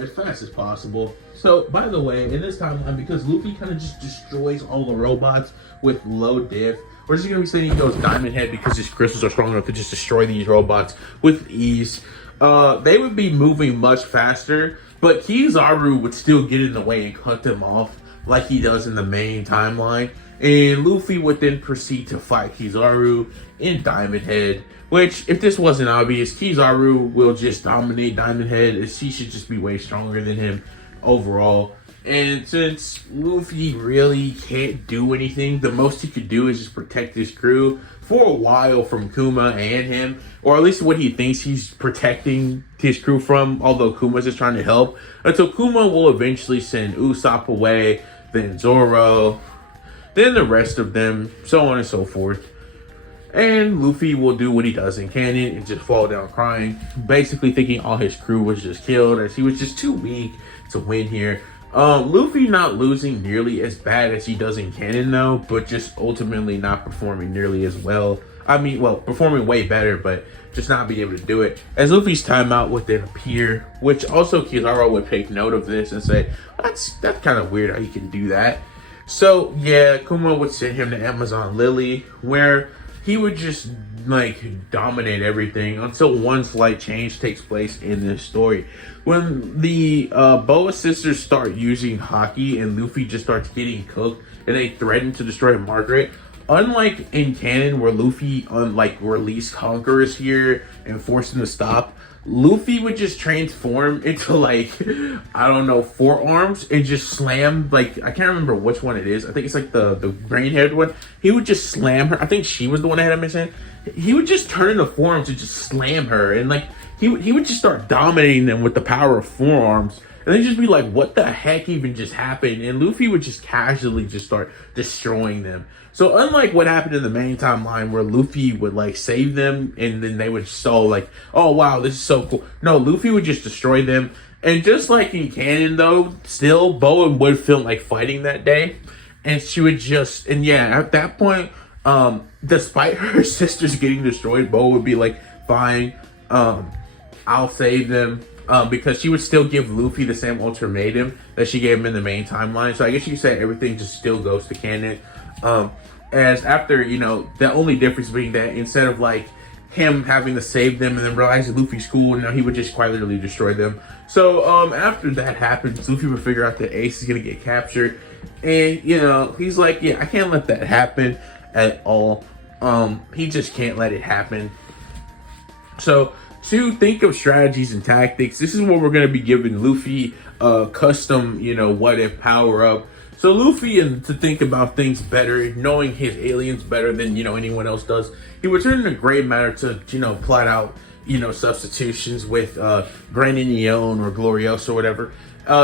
as fast as possible. So, by the way, in this timeline, because Luffy kind of just destroys all the robots with low diff, we're just gonna be saying he goes Diamond Head because his crystals are strong enough to just destroy these robots with ease. They would be moving much faster, but Kizaru would still get in the way and cut them off like he does in the main timeline. And Luffy would then proceed to fight Kizaru in Diamond Head, which, if this wasn't obvious, Kizaru will just dominate Diamond Head, as she should just be way stronger than him overall. And since Luffy really can't do anything, the most he could do is just protect his crew for a while from Kuma and him, or at least what he thinks he's protecting his crew from, although Kuma's just trying to help, until Kuma will eventually send Usopp away, then Zoro, then the rest of them, so on and so forth. And Luffy will do what he does in canon and just fall down crying, basically thinking all his crew was just killed as he was just too weak to win here. Luffy not losing nearly as bad as he does in canon though, but just ultimately not performing nearly as well. I mean, well, performing way better, but just not being able to do it. As Luffy's timeout would then appear, which also Kizaru would take note of this and say, that's kind of weird how he can do that. So yeah, Kuma would send him to Amazon Lily, where he would just like dominate everything until one slight change takes place in this story. When the Boa sisters start using hockey and Luffy just starts getting cooked and they threaten to destroy Margaret. Unlike in canon where Luffy released Conquerors here and forced him to stop, Luffy would just transform into like, I don't know, forearms and just slam, like, I can't remember which one it is. I think it's like the green haired one. He would just slam her. I think she was the one that had a mission. He would just turn into forearms and just slam her. And like, he would just start dominating them with the power of forearms. And they'd just be like, what the heck even just happened? And Luffy would just casually just start destroying them. So unlike what happened in the main timeline where Luffy would like save them and then they would like, oh wow, this is so cool. No, Luffy would just destroy them. And just like in canon though, still Boa would feel like fighting that day. And she would just, and yeah, at that point, despite her sisters getting destroyed, Boa would be like, fine, I'll save them. Because she would still give Luffy the same ultimatum that she gave him in the main timeline. So I guess you could say everything just still goes to canon. As after, you know, the only difference being that instead of like him having to save them and then realizing Luffy's cool, he would just quite literally destroy them. So after that happens, Luffy would figure out that Ace is gonna get captured, and you know, he's like, yeah, I can't let that happen at all. He just can't let it happen. So to think of strategies and tactics, this is what we're going to be giving Luffy custom, you know, what if power up. So Luffy, and to think about things better, knowing his aliens better than, you know, anyone else does, he would turn into gray matter to, you know, plot out, you know, substitutions with Brandon Neon or Glorioso or whatever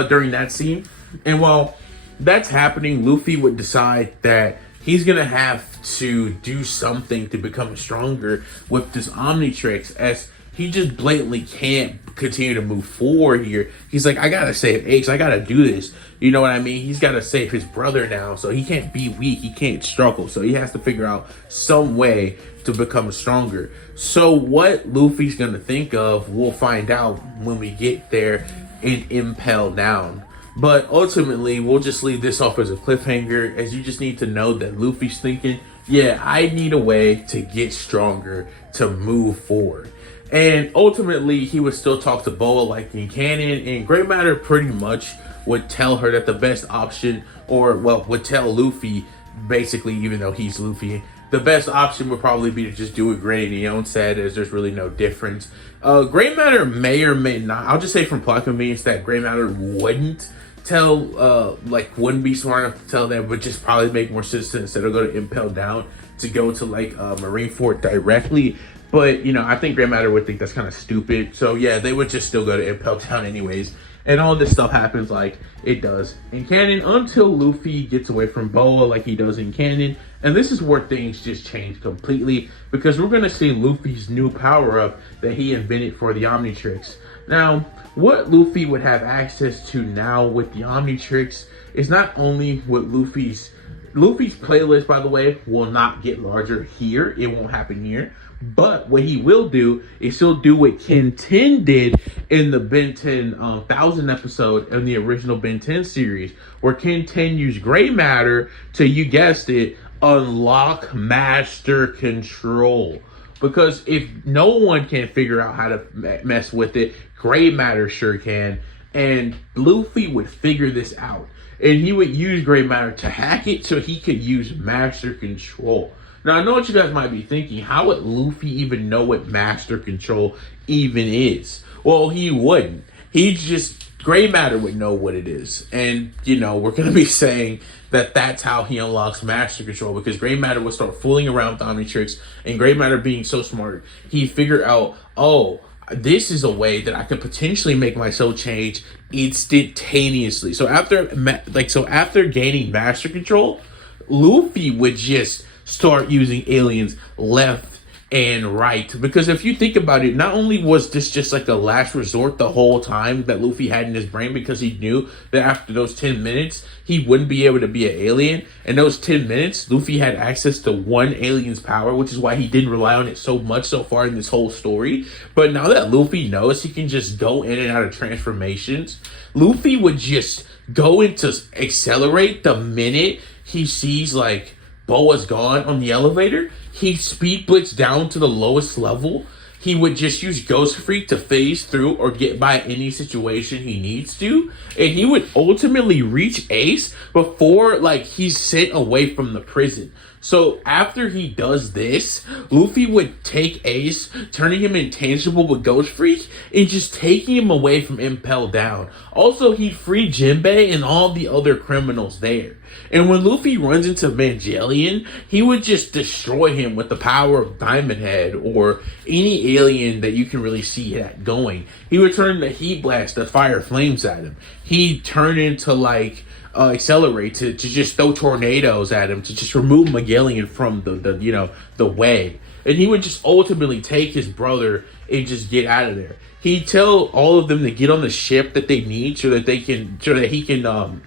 during that scene. And while that's happening, Luffy would decide that he's going to have to do something to become stronger with this Omnitrix, as he just blatantly can't continue to move forward here. He's like, I gotta save Ace. I gotta do this. You know what I mean? He's gotta save his brother now. So he can't be weak. He can't struggle. So he has to figure out some way to become stronger. So what Luffy's gonna think of, we'll find out when we get there in Impel Down. But ultimately, we'll just leave this off as a cliffhanger, as you just need to know that Luffy's thinking, yeah, I need a way to get stronger, to move forward. And ultimately, he would still talk to Boa like in canon, and Grey Matter pretty much would tell her that the best option, or well, would tell Luffy, basically, even though he's Luffy, the best option would probably be to just do what Granny Neon said, as there's really no difference. Grey Matter may or may not, I'll just say from plot convenience that Grey Matter wouldn't tell, wouldn't be smart enough to tell them, but just probably make more sense to, instead of go to Impel Down, to go to like Marineford directly. But, you know, I think Grey Matter would think that's kind of stupid. So, yeah, they would just still go to Impel Down anyways. And all this stuff happens like it does in canon until Luffy gets away from Boa like he does in canon. And this is where things just change completely, because we're going to see Luffy's new power-up that he invented for the Omnitrix. Now, what Luffy would have access to now with the Omnitrix is not only what Luffy's playlist, by the way, will not get larger here. It won't happen here. But what he will do is he'll do what Ken 10 did in the Ben 10 1000 episode in the original Ben 10 series, where Ken 10 used Grey Matter to, you guessed it, unlock Master Control. Because if no one can figure out how to mess with it, Grey Matter sure can. And Luffy would figure this out. And he would use Grey Matter to hack it so he could use Master Control. Now, I know what you guys might be thinking. How would Luffy even know what Master Control even is? Well, he wouldn't. Grey Matter would know what it is. And, you know, we're going to be saying that that's how he unlocks Master Control, because Grey Matter would start fooling around with Omnitrix, and Grey Matter being so smart, he'd figure out, oh, this is a way that I could potentially make myself change instantaneously. So after gaining Master Control, Luffy would just start using aliens left and right. Because if you think about it, not only was this just like a last resort the whole time that Luffy had in his brain, because he knew that after those 10 minutes, he wouldn't be able to be an alien. And those 10 minutes, Luffy had access to one alien's power, which is why he didn't rely on it so much so far in this whole story. But now that Luffy knows he can just go in and out of transformations, Luffy would just going to accelerate the minute he sees like Boa's gone on the elevator. He speed blitz down to the lowest level. He would just use Ghost Freak to phase through or get by any situation he needs to. And he would ultimately reach Ace before like he's sent away from the prison. So after he does this, Luffy would take Ace, turning him intangible with Ghost Freak, and just taking him away from Impel Down. Also, he'd free Jinbei and all the other criminals there. And when Luffy runs into Evangelion, he would just destroy him with the power of Diamond Head or any alien that you can really see that going. He would turn the Heat Blast that fire flames at him. He'd turn into like Accelerate to just throw tornadoes at him to just remove Magellan from the way, and he would just ultimately take his brother and just get out of there. He'd tell all of them to get on the ship that they need so that he can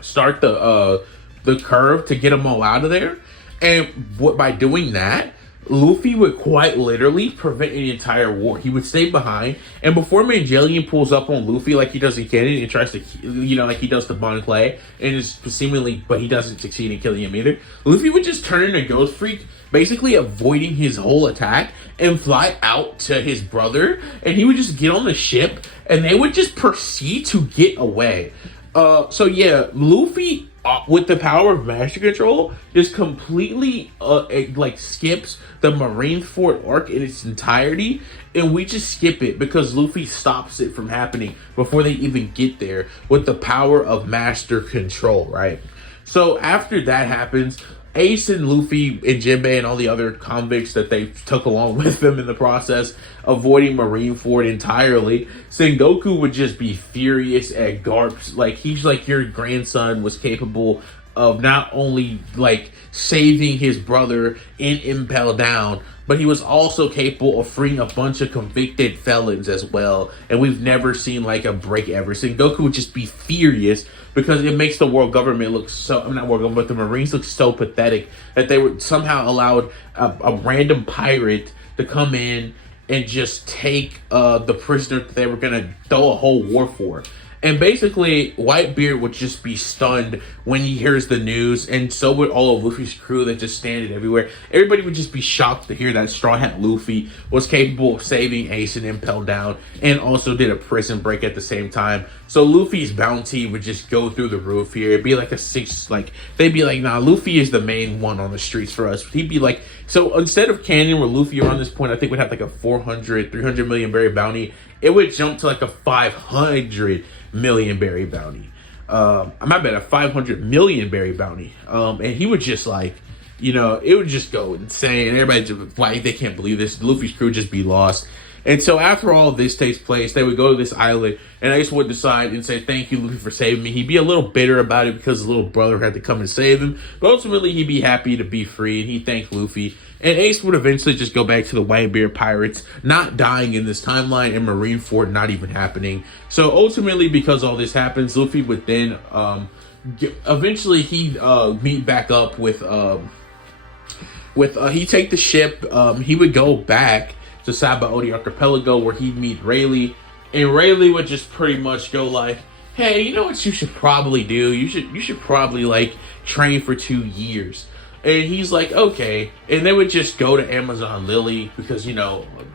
start the curve to get them all out of there, and by doing that, Luffy would quite literally prevent an entire war. He would stay behind, and before Evangelion pulls up on Luffy like he does in Canon and tries to, like he does to Bon Clay, and is seemingly, but he doesn't succeed in killing him either, Luffy would just turn into Ghost Freak, basically avoiding his whole attack, and fly out to his brother, and he would just get on the ship, and they would just proceed to get away. So yeah, Luffy, with the power of Master Control, just completely skips the Marineford arc in its entirety, and we just skip it because Luffy stops it from happening before they even get there with the power of Master Control, right? So after that happens, Ace and Luffy and Jinbei and all the other convicts that they took along with them in the process, avoiding Marineford entirely. Sengoku would just be furious at Garp's, like, he's like, your grandson was capable of not only like saving his brother in Impel Down, but he was also capable of freeing a bunch of convicted felons as well. And we've never seen like a break ever. Sengoku would just be furious because it makes the world government look so, not world government, but the Marines look so pathetic that they were somehow allowed a random pirate to come in and just take the prisoner that they were going to throw a whole war for. And basically, Whitebeard would just be stunned when he hears the news, and so would all of Luffy's crew that just standed everywhere. Everybody would just be shocked to hear that Straw Hat Luffy was capable of saving Ace and Impel Down, and also did a prison break at the same time. So Luffy's bounty would just go through the roof here. It'd be like they'd be like, nah, Luffy is the main one on the streets for us. He'd be like, so instead of Canyon, where Luffy around this point, I think would have like a 300 million berry bounty, it would jump to like a 500 million berry bounty. My bad, a 500 million berry bounty. And he would just like, it would just go insane. Everybody just like, they can't believe this. Luffy's crew just be lost. And so after all of this takes place, they would go to this island, and Ace would decide and say, thank you, Luffy, for saving me. He'd be a little bitter about it because his little brother had to come and save him, but ultimately he'd be happy to be free, and he'd thank Luffy. And Ace would eventually just go back to the Whitebeard pirates, not dying in this timeline, and Marineford not even happening. So ultimately, because all this happens, Luffy would then eventually he'd meet back up with he'd take the ship. He would go back to Sabaody Archipelago, where he'd meet Rayleigh, and Rayleigh would just pretty much go like, hey, you know what you should probably do? You should probably like train for 2 years. And he's like, okay. And they would just go to Amazon Lily because,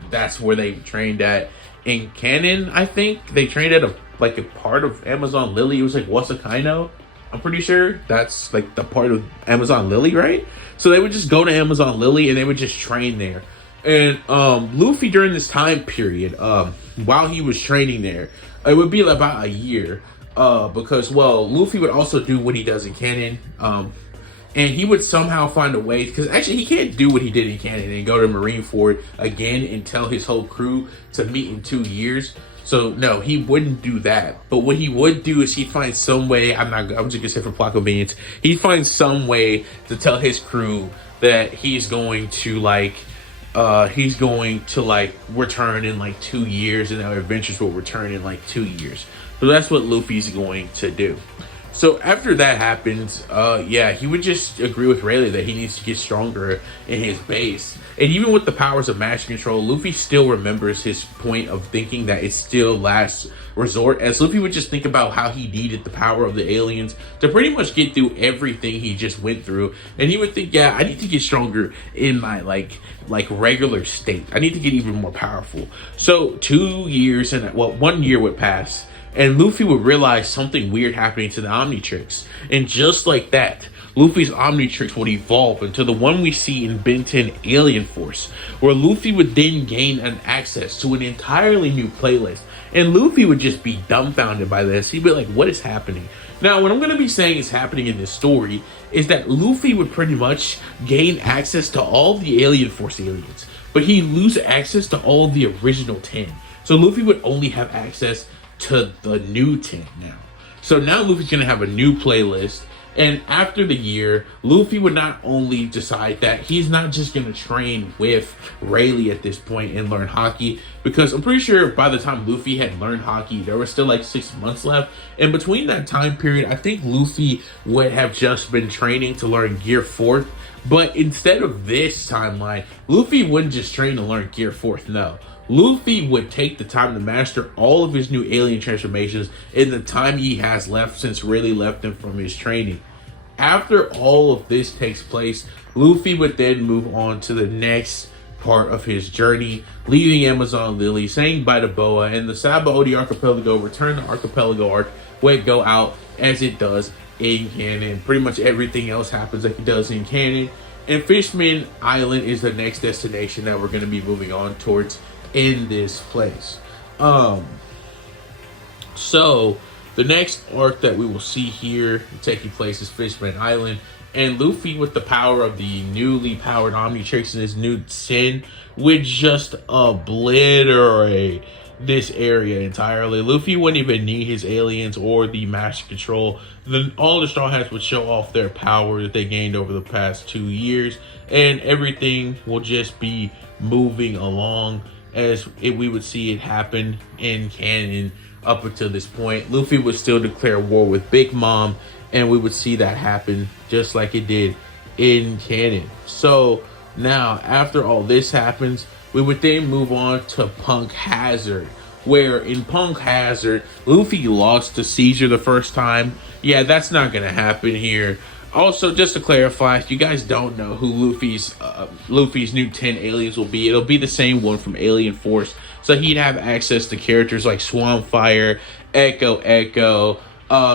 that's where they trained at. In canon, I think they trained at a part of Amazon Lily. It was like Wasakaino. I'm pretty sure that's like the part of Amazon Lily, right? So they would just go to Amazon Lily and they would just train there. And Luffy, during this time period, while he was training there, it would be about a year, because, well, Luffy would also do what he does in canon, and he would somehow find a way, because actually he can't do what he did in canon and go to Marineford again and tell his whole crew to meet in 2 years. So no, he wouldn't do that. But what he would do is he'd find some way, I'm just gonna say for plot convenience, he'd find some way to tell his crew that he's going to return in 2 years, and our adventures will return in 2 years. So that's what Luffy's going to do. So after that happens, yeah, he would just agree with Rayleigh that he needs to get stronger in his base. And even with the powers of master control, Luffy still remembers his point of thinking that it's still last resort, as Luffy would just think about how he needed the power of the aliens to pretty much get through everything he just went through. And he would think, yeah, I need to get stronger in my like regular state. I need to get even more powerful. So 2 years and 1 year would pass, and Luffy would realize something weird happening to the Omnitrix. And just like that, Luffy's Omnitrix would evolve into the one we see in Ben 10 Alien Force, where Luffy would then gain an access to an entirely new playlist. And Luffy would just be dumbfounded by this. He'd be like, what is happening? Now, what I'm going to be saying is happening in this story is that Luffy would pretty much gain access to all the Alien Force aliens, but he'd lose access to all the original 10. So Luffy would only have access to the new 10 now. So now Luffy's going to have a new playlist. And after the year, Luffy would not only decide that he's not just going to train with Rayleigh at this point and learn Haki, because I'm pretty sure by the time Luffy had learned Haki, there was still like 6 months left. And between that time period, I think Luffy would have just been training to learn Gear 4th. But instead of this timeline, Luffy wouldn't just train to learn Gear 4th, no. Luffy would take the time to master all of his new alien transformations in the time he has left since Rayleigh left him from his training. After all of this takes place, Luffy would then move on to the next part of his journey, leaving Amazon Lily, saying bye to Boa, and the Sabaody Archipelago, Return to Archipelago arc would go out as it does in canon. Pretty much everything else happens like it does in canon. And Fishman Island is the next destination that we're going to be moving on towards in this place. So the next arc that we will see here taking place is Fishman Island, and Luffy, with the power of the newly powered Omnitrix and his new Sin, would just obliterate this area entirely. Luffy wouldn't even need his aliens or the master control. Then all the Straw Hats would show off their power that they gained over the past 2 years, and everything will just be moving along as we would see it happen in canon. Up until this point, Luffy would still declare war with Big Mom, and we would see that happen just like it did in canon. So now, after all this happens, we would then move on to Punk Hazard, where in Punk Hazard, Luffy lost to Caesar the first time. Yeah, that's not gonna happen here. Also, just to clarify, if you guys don't know who Luffy's new 10 aliens will be, it'll be the same one from Alien Force. So he'd have access to characters like Swampfire, Echo.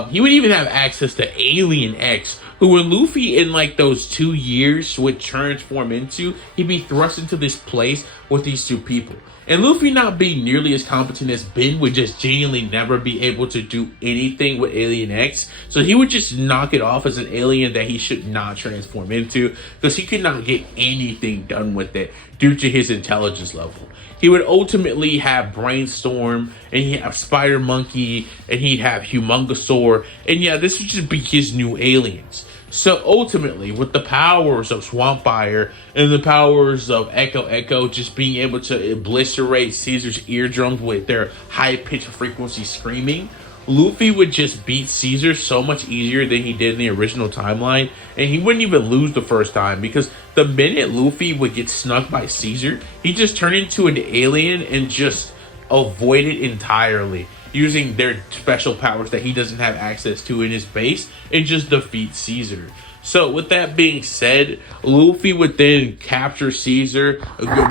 He would even have access to Alien X, who when Luffy in like those 2 years would transform into, he'd be thrust into this place with these two people. And Luffy, not being nearly as competent as Ben, would just genuinely never be able to do anything with Alien X. So he would just knock it off as an alien that he should not transform into, because he could not get anything done with it due to his intelligence level. He would ultimately have Brainstorm, and he'd have Spider Monkey, and he'd have Humongosaur, and yeah, this would just be his new aliens. So ultimately, with the powers of Swampfire and the powers of Echo just being able to obliterate Caesar's eardrums with their high-pitched frequency screaming, Luffy would just beat Caesar so much easier than he did in the original timeline, and he wouldn't even lose the first time, because the minute Luffy would get snuck by Caesar, he'd just turn into an alien and just avoid it entirely, using their special powers that he doesn't have access to in his base, and just defeat Caesar. So with that being said, Luffy would then capture Caesar,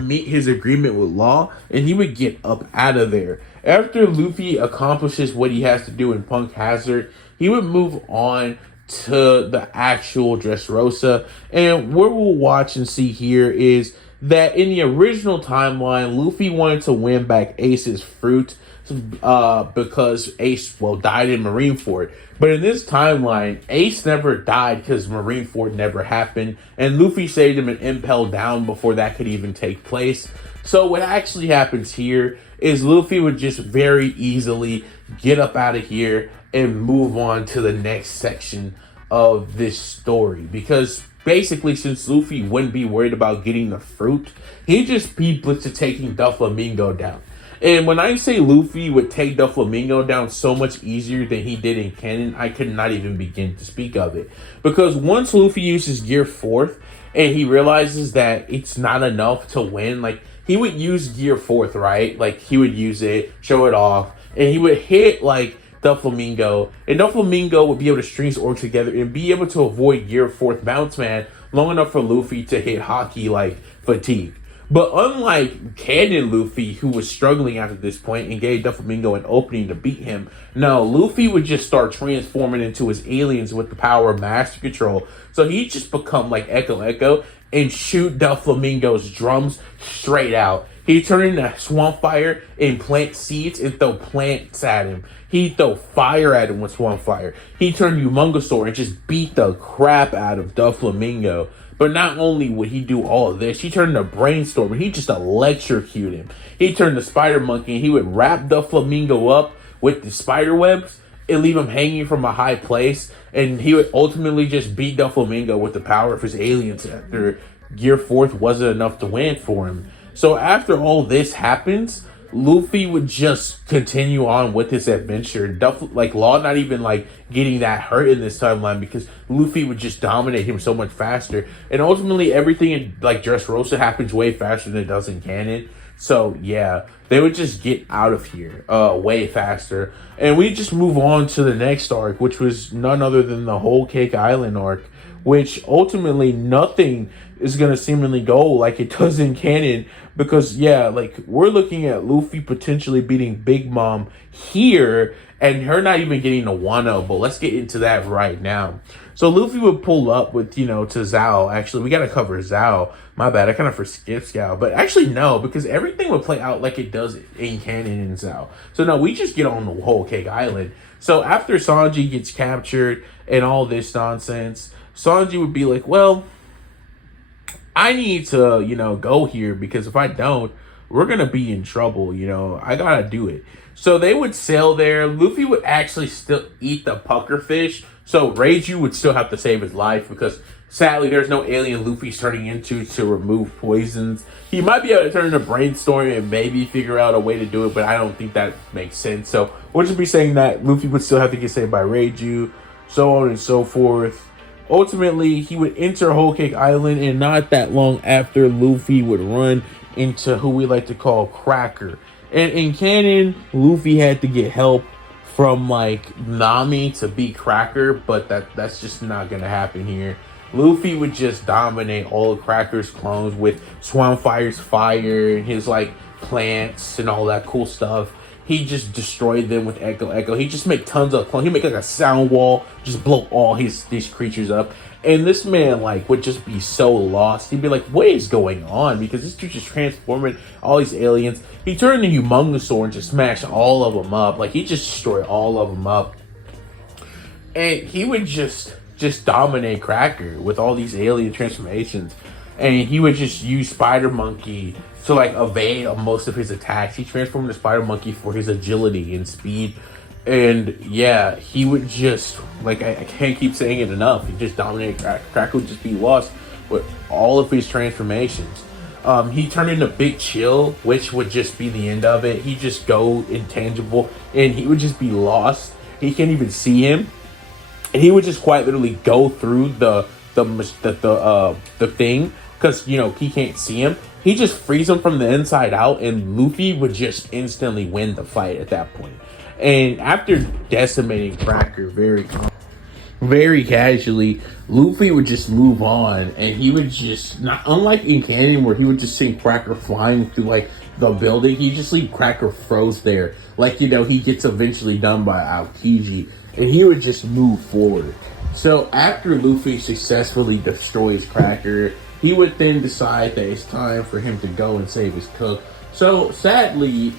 meet his agreement with Law, and he would get up out of there. After Luffy accomplishes what he has to do in Punk Hazard, he would move on to the actual Dressrosa. And what we'll watch and see here is that in the original timeline, Luffy wanted to win back Ace's fruit, because Ace, died in Marineford. But in this timeline, Ace never died because Marineford never happened, and Luffy saved him and Impel Down before that could even take place. So what actually happens here is Luffy would just very easily get up out of here and move on to the next section of this story, because basically, since Luffy wouldn't be worried about getting the fruit, he'd just be to taking Doflamingo down. And when I say Luffy would take Doflamingo down so much easier than he did in canon, I could not even begin to speak of it. Because once Luffy uses Gear 4th and he realizes that it's not enough to win, like, he would use Gear 4th, right? Like, he would use it, show it off, and he would hit, like, Doflamingo, and Doflamingo would be able to string his org together and be able to avoid Gear 4th Bounce Man long enough for Luffy to hit Haki, like, fatigue. But unlike Canon Luffy, who was struggling after this point and gave Doflamingo an opening to beat him, no, Luffy would just start transforming into his aliens with the power of Master Control. So he'd just become like Echo and shoot Doflamingo's drums straight out. He'd turn into Swamp Fire and plant seeds and throw plants at him. He'd throw fire at him with Swamp Fire. He'd turn Humongosaur and just beat the crap out of Doflamingo. But not only would he do all of this, he turned to Brainstorm and he just electrocute him. He turned to Spider Monkey and he would wrap Doflamingo up with the spider webs and leave him hanging from a high place. And he would ultimately just beat Doflamingo with the power of his aliens after Gear 4th wasn't enough to win for him. So after all this happens, Luffy would just continue on with his adventure. Law not even like getting that hurt in this timeline because Luffy would just dominate him so much faster. And ultimately everything in like Dressrosa happens way faster than it does in canon. So yeah, they would just get out of here way faster. And we just move on to the next arc, which was none other than the Whole Cake Island arc, which ultimately nothing is going to seemingly go like it does in canon. Because, yeah, like, we're looking at Luffy potentially beating Big Mom here, and her not even getting a 1-0, but let's get into that right now. So Luffy would pull up with, to Zao. Actually, we got to cover Zao. My bad, I kind of forget Zao. But actually, no, because everything would play out like it does in canon in Zao. So, no, we just get on the Whole Cake Island. So after Sanji gets captured and all this nonsense, Sanji would be like, well, I need to, go here because if I don't, we're going to be in trouble, I got to do it. So they would sail there. Luffy would actually still eat the pufferfish. So Reiju would still have to save his life because sadly there's no alien Luffy's turning into to remove poisons. He might be able to turn into Brainstorm and maybe figure out a way to do it, but I don't think that makes sense. So we'll just be saying that Luffy would still have to get saved by Reiju, so on and so forth. Ultimately, he would enter Whole Cake Island, and not that long after, Luffy would run into who we like to call Cracker. And in canon, Luffy had to get help from, like, Nami to beat Cracker, but that's just not going to happen here. Luffy would just dominate all of Cracker's clones with Swamp Fire's fire and his, like, plants and all that cool stuff. He just destroyed them with Echo. He just make tons of clones. He make like a sound wall, just blow all these creatures up. And this man like would just be so lost. He'd be like, what is going on? Because this dude just transforming all these aliens. He turned into Humongosaur and just smashed all of them up. Like he just destroyed all of them up. And he would just dominate Cracker with all these alien transformations. And he would just use Spider Monkey to like evade most of his attacks. He transformed into Spider Monkey for his agility and speed. And yeah, he would just, like, I can't keep saying it enough. He just dominated Cracker. Cracker would just be lost with all of his transformations. He turned into Big Chill, which would just be the end of it. He'd just go intangible and he would just be lost. He can't even see him. And he would just quite literally go through the thing because, he can't see him. He just frees him from the inside out, and Luffy would just instantly win the fight at that point. And after decimating Cracker very casually, Luffy would just move on, and he would just, not unlike in canon where he would just see Cracker flying through like the building, he'd just leave Cracker froze there. Like, he gets eventually done by Aokiji, and he would just move forward. So after Luffy successfully destroys Cracker, he would then decide that it's time for him to go and save his cook. So sadly,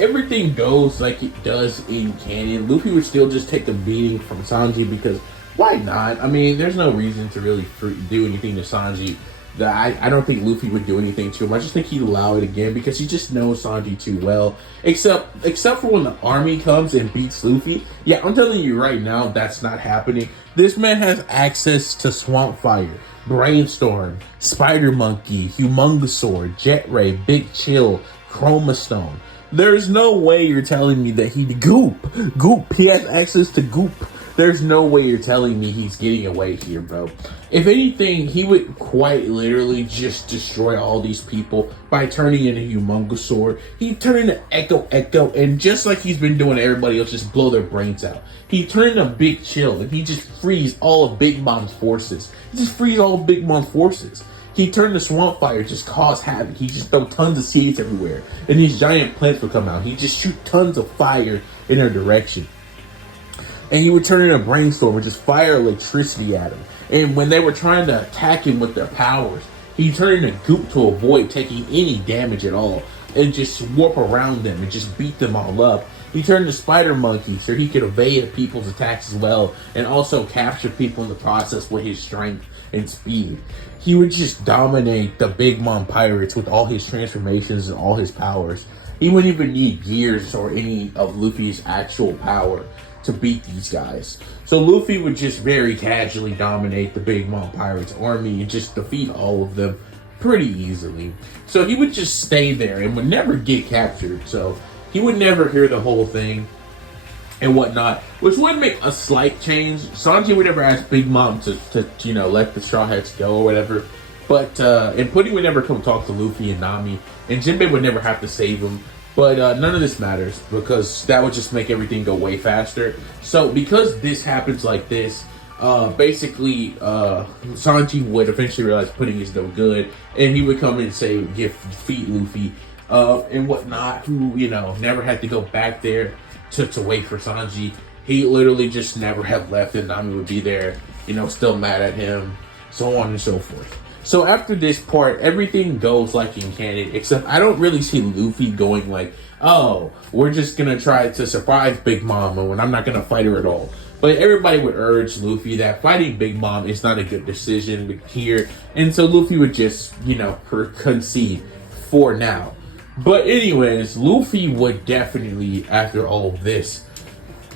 everything goes like it does in canon. Luffy would still just take the beating from Sanji because why not? I mean, there's no reason to really do anything to Sanji. I don't think Luffy would do anything to him. I just think he'd allow it again because he just knows Sanji too well. Except for when the army comes and beats Luffy. Yeah, I'm telling you right now, that's not happening. This man has access to Swamp Fire, Brainstorm, Spider Monkey, Humongosaur, Jet Ray, Big Chill, Chroma Stone. There's no way you're telling me that Goop, he has access to Goop. There's no way you're telling me he's getting away here, bro. If anything, he would quite literally just destroy all these people by turning into Humongousaur. He'd turn into Echo, and just like he's been doing to everybody else, just blow their brains out. He'd turn into Big Chill, and he just freeze all of Big Mom's forces. He turned the Swamp Fire, just cause havoc. He just throw tons of seeds everywhere, and these giant plants would come out. He just shoot tons of fire in their direction. And he would turn into a Brainstorm and just fire electricity at him. And when they were trying to attack him with their powers, he turned into Goop to avoid taking any damage at all, and just warp around them and just beat them all up. He turned into Spider Monkey so he could evade people's attacks as well, and also capture people in the process with his strength and speed. He would just dominate the Big Mom Pirates with all his transformations and all his powers. He wouldn't even need gears or any of Luffy's actual power to beat these guys. So Luffy would just very casually dominate the Big Mom Pirates army and just defeat all of them pretty easily. So he would just stay there and would never get captured. So he would never hear the whole thing and whatnot, which would make a slight change. Sanji would never ask Big Mom to let the Straw Hats go or whatever. But and Pudding would never come talk to Luffy and Nami, and Jinbei would never have to save him. But none of this matters because that would just make everything go way faster. So because this happens like this, basically Sanji would eventually realize Pudding is no good, and he would come and say defeat Luffy and whatnot, who never had to go back there to wait for Sanji. He literally just never have left, and Nami would be there, still mad at him, so on and so forth. So after this part, everything goes like in canon, except I don't really see Luffy going like, oh, we're just gonna try to surprise Big Mom and I'm not gonna fight her at all. But everybody would urge Luffy that fighting Big Mom is not a good decision here, and so Luffy would just, concede for now. But anyways, Luffy would definitely, after all of this,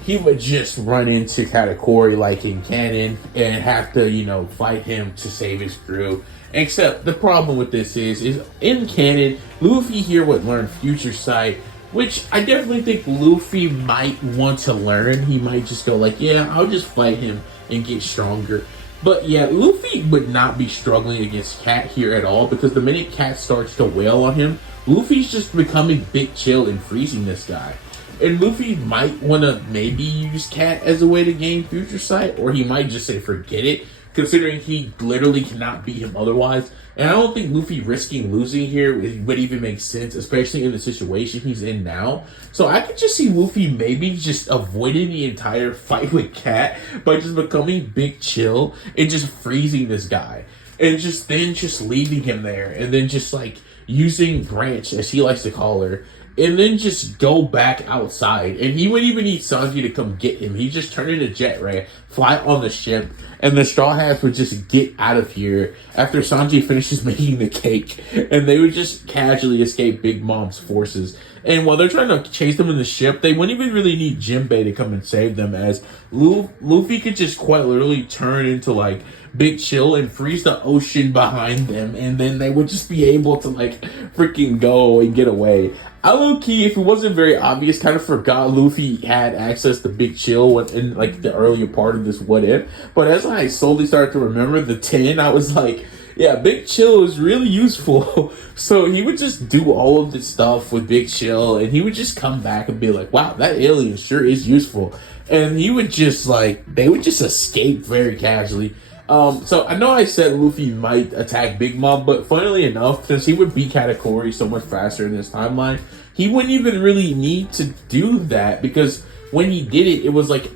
he would just run into Katakuri like in canon and have to, fight him to save his crew. Except the problem with this is in canon, Luffy here would learn Future Sight, which I definitely think Luffy might want to learn. He might just go like, yeah, I'll just fight him and get stronger. But yeah, Luffy would not be struggling against Cat here at all, because the minute Cat starts to wail on him, Luffy's just becoming Big Chill and freezing this guy. And Luffy might want to maybe use Cat as a way to gain Future Sight, or he might just say forget it, considering he literally cannot beat him otherwise. And I don't think Luffy risking losing here would even make sense, especially in the situation he's in now. So I could just see Luffy maybe just avoiding the entire fight with Cat by just becoming Big Chill and just freezing this guy. And just leaving him there, and then just like using Branch, as he likes to call her, and then just go back outside. And he wouldn't even need Sanji to come get him. He just turn into Jet Ray, fly on the ship, and the Straw Hats would just get out of here after Sanji finishes making the cake. And they would just casually escape Big Mom's forces. And while they're trying to chase them in the ship, they wouldn't even really need Jinbei to come and save them, as Luffy could just quite literally turn into like Big Chill and freeze the ocean behind them, and then they would just be able to like freaking go and get away. I low-key, if it wasn't very obvious, kind of forgot Luffy had access to Big Chill in like the earlier part of this What If. But as I slowly started to remember the 10, I was like, yeah, Big Chill is really useful. So he would just do all of this stuff with Big Chill, and he would just come back and be like, wow, that alien sure is useful. And he would just they would just escape very casually. So I know I said Luffy might attack Big Mom, but funnily enough, since he would beat Katakuri so much faster in this timeline, he wouldn't even really need to do that, because when he did it, it was like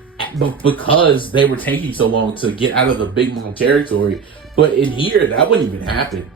because they were taking so long to get out of the Big Mom territory. But in here, that wouldn't even happen.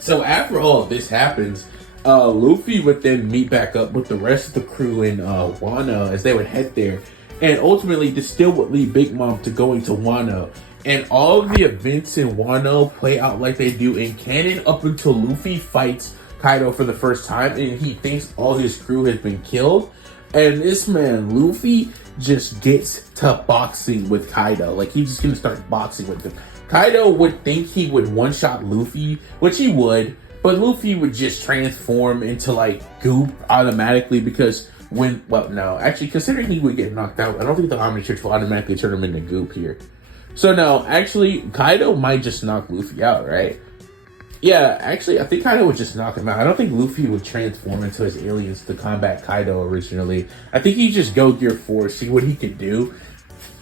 So after all of this happens, Luffy would then meet back up with the rest of the crew in Wano as they would head there. And ultimately, this still would lead Big Mom to going to Wano. And all of the events in Wano play out like they do in canon up until Luffy fights Kaido for the first time and he thinks all his crew has been killed. And this man, Luffy, just gets to boxing with Kaido. Like, he's just gonna start boxing with him. Kaido would think he would one-shot Luffy, which he would, But Luffy would just transform into like goop automatically because actually considering he would get knocked out, I don't think the Omnitrix will automatically turn him into goop here. So no, actually Kaido might just knock Luffy out, right? Yeah, actually I think Kaido would just knock him out. I don't think Luffy would transform into his aliens to combat Kaido originally. I think he'd just go Gear 4, see what he could do.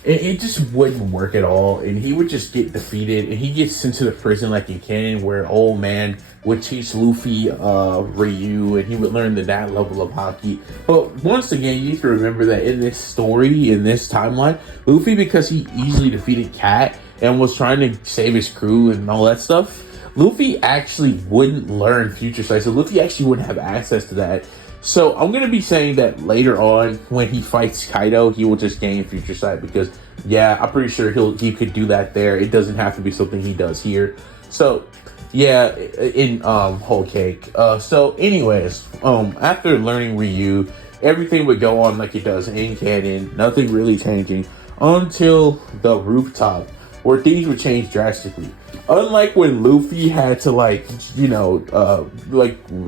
It just wouldn't work at all, and he would just get defeated, and he gets sent to the prison like in canon, where old man would teach Luffy Ryu, and he would learn that level of hockey. But once again, you have to remember that in this story, in this timeline, Luffy, because he easily defeated Cat and was trying to save his crew and all that stuff, Luffy actually wouldn't learn Future Sight, so Luffy actually wouldn't have access to that. So I'm going to be saying that later on when he fights Kaido, he will just gain Future Sight because, yeah, I'm pretty sure he could do that there. It doesn't have to be something he does here. So, yeah, in Whole Cake. So anyways, after learning Ryu, everything would go on like it does in canon, nothing really changing until the rooftop, where things would change drastically. Unlike when Luffy had to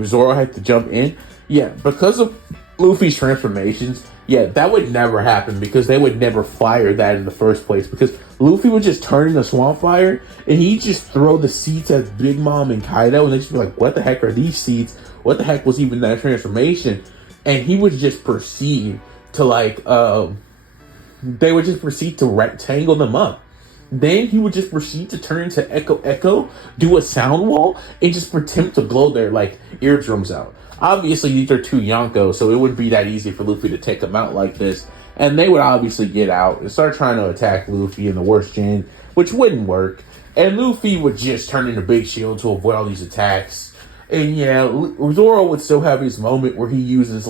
Zoro had to jump in. Yeah, because of Luffy's transformations, yeah, that would never happen because they would never fire that in the first place because Luffy would just turn into Swamp Fire and he'd just throw the seeds at Big Mom and Kaido and they'd just be like, what the heck are these seeds? What the heck was even that transformation? And he would just proceed to they would just proceed to rectangle them up. Then he would just proceed to turn into Echo, do a sound wall, and just attempt to blow their eardrums out. Obviously, these are two Yonkos, so it wouldn't be that easy for Luffy to take them out like this. And they would obviously get out and start trying to attack Luffy in the worst gen, which wouldn't work. And Luffy would just turn into Big Shield to avoid all these attacks. And yeah, Zoro would still have his moment where he uses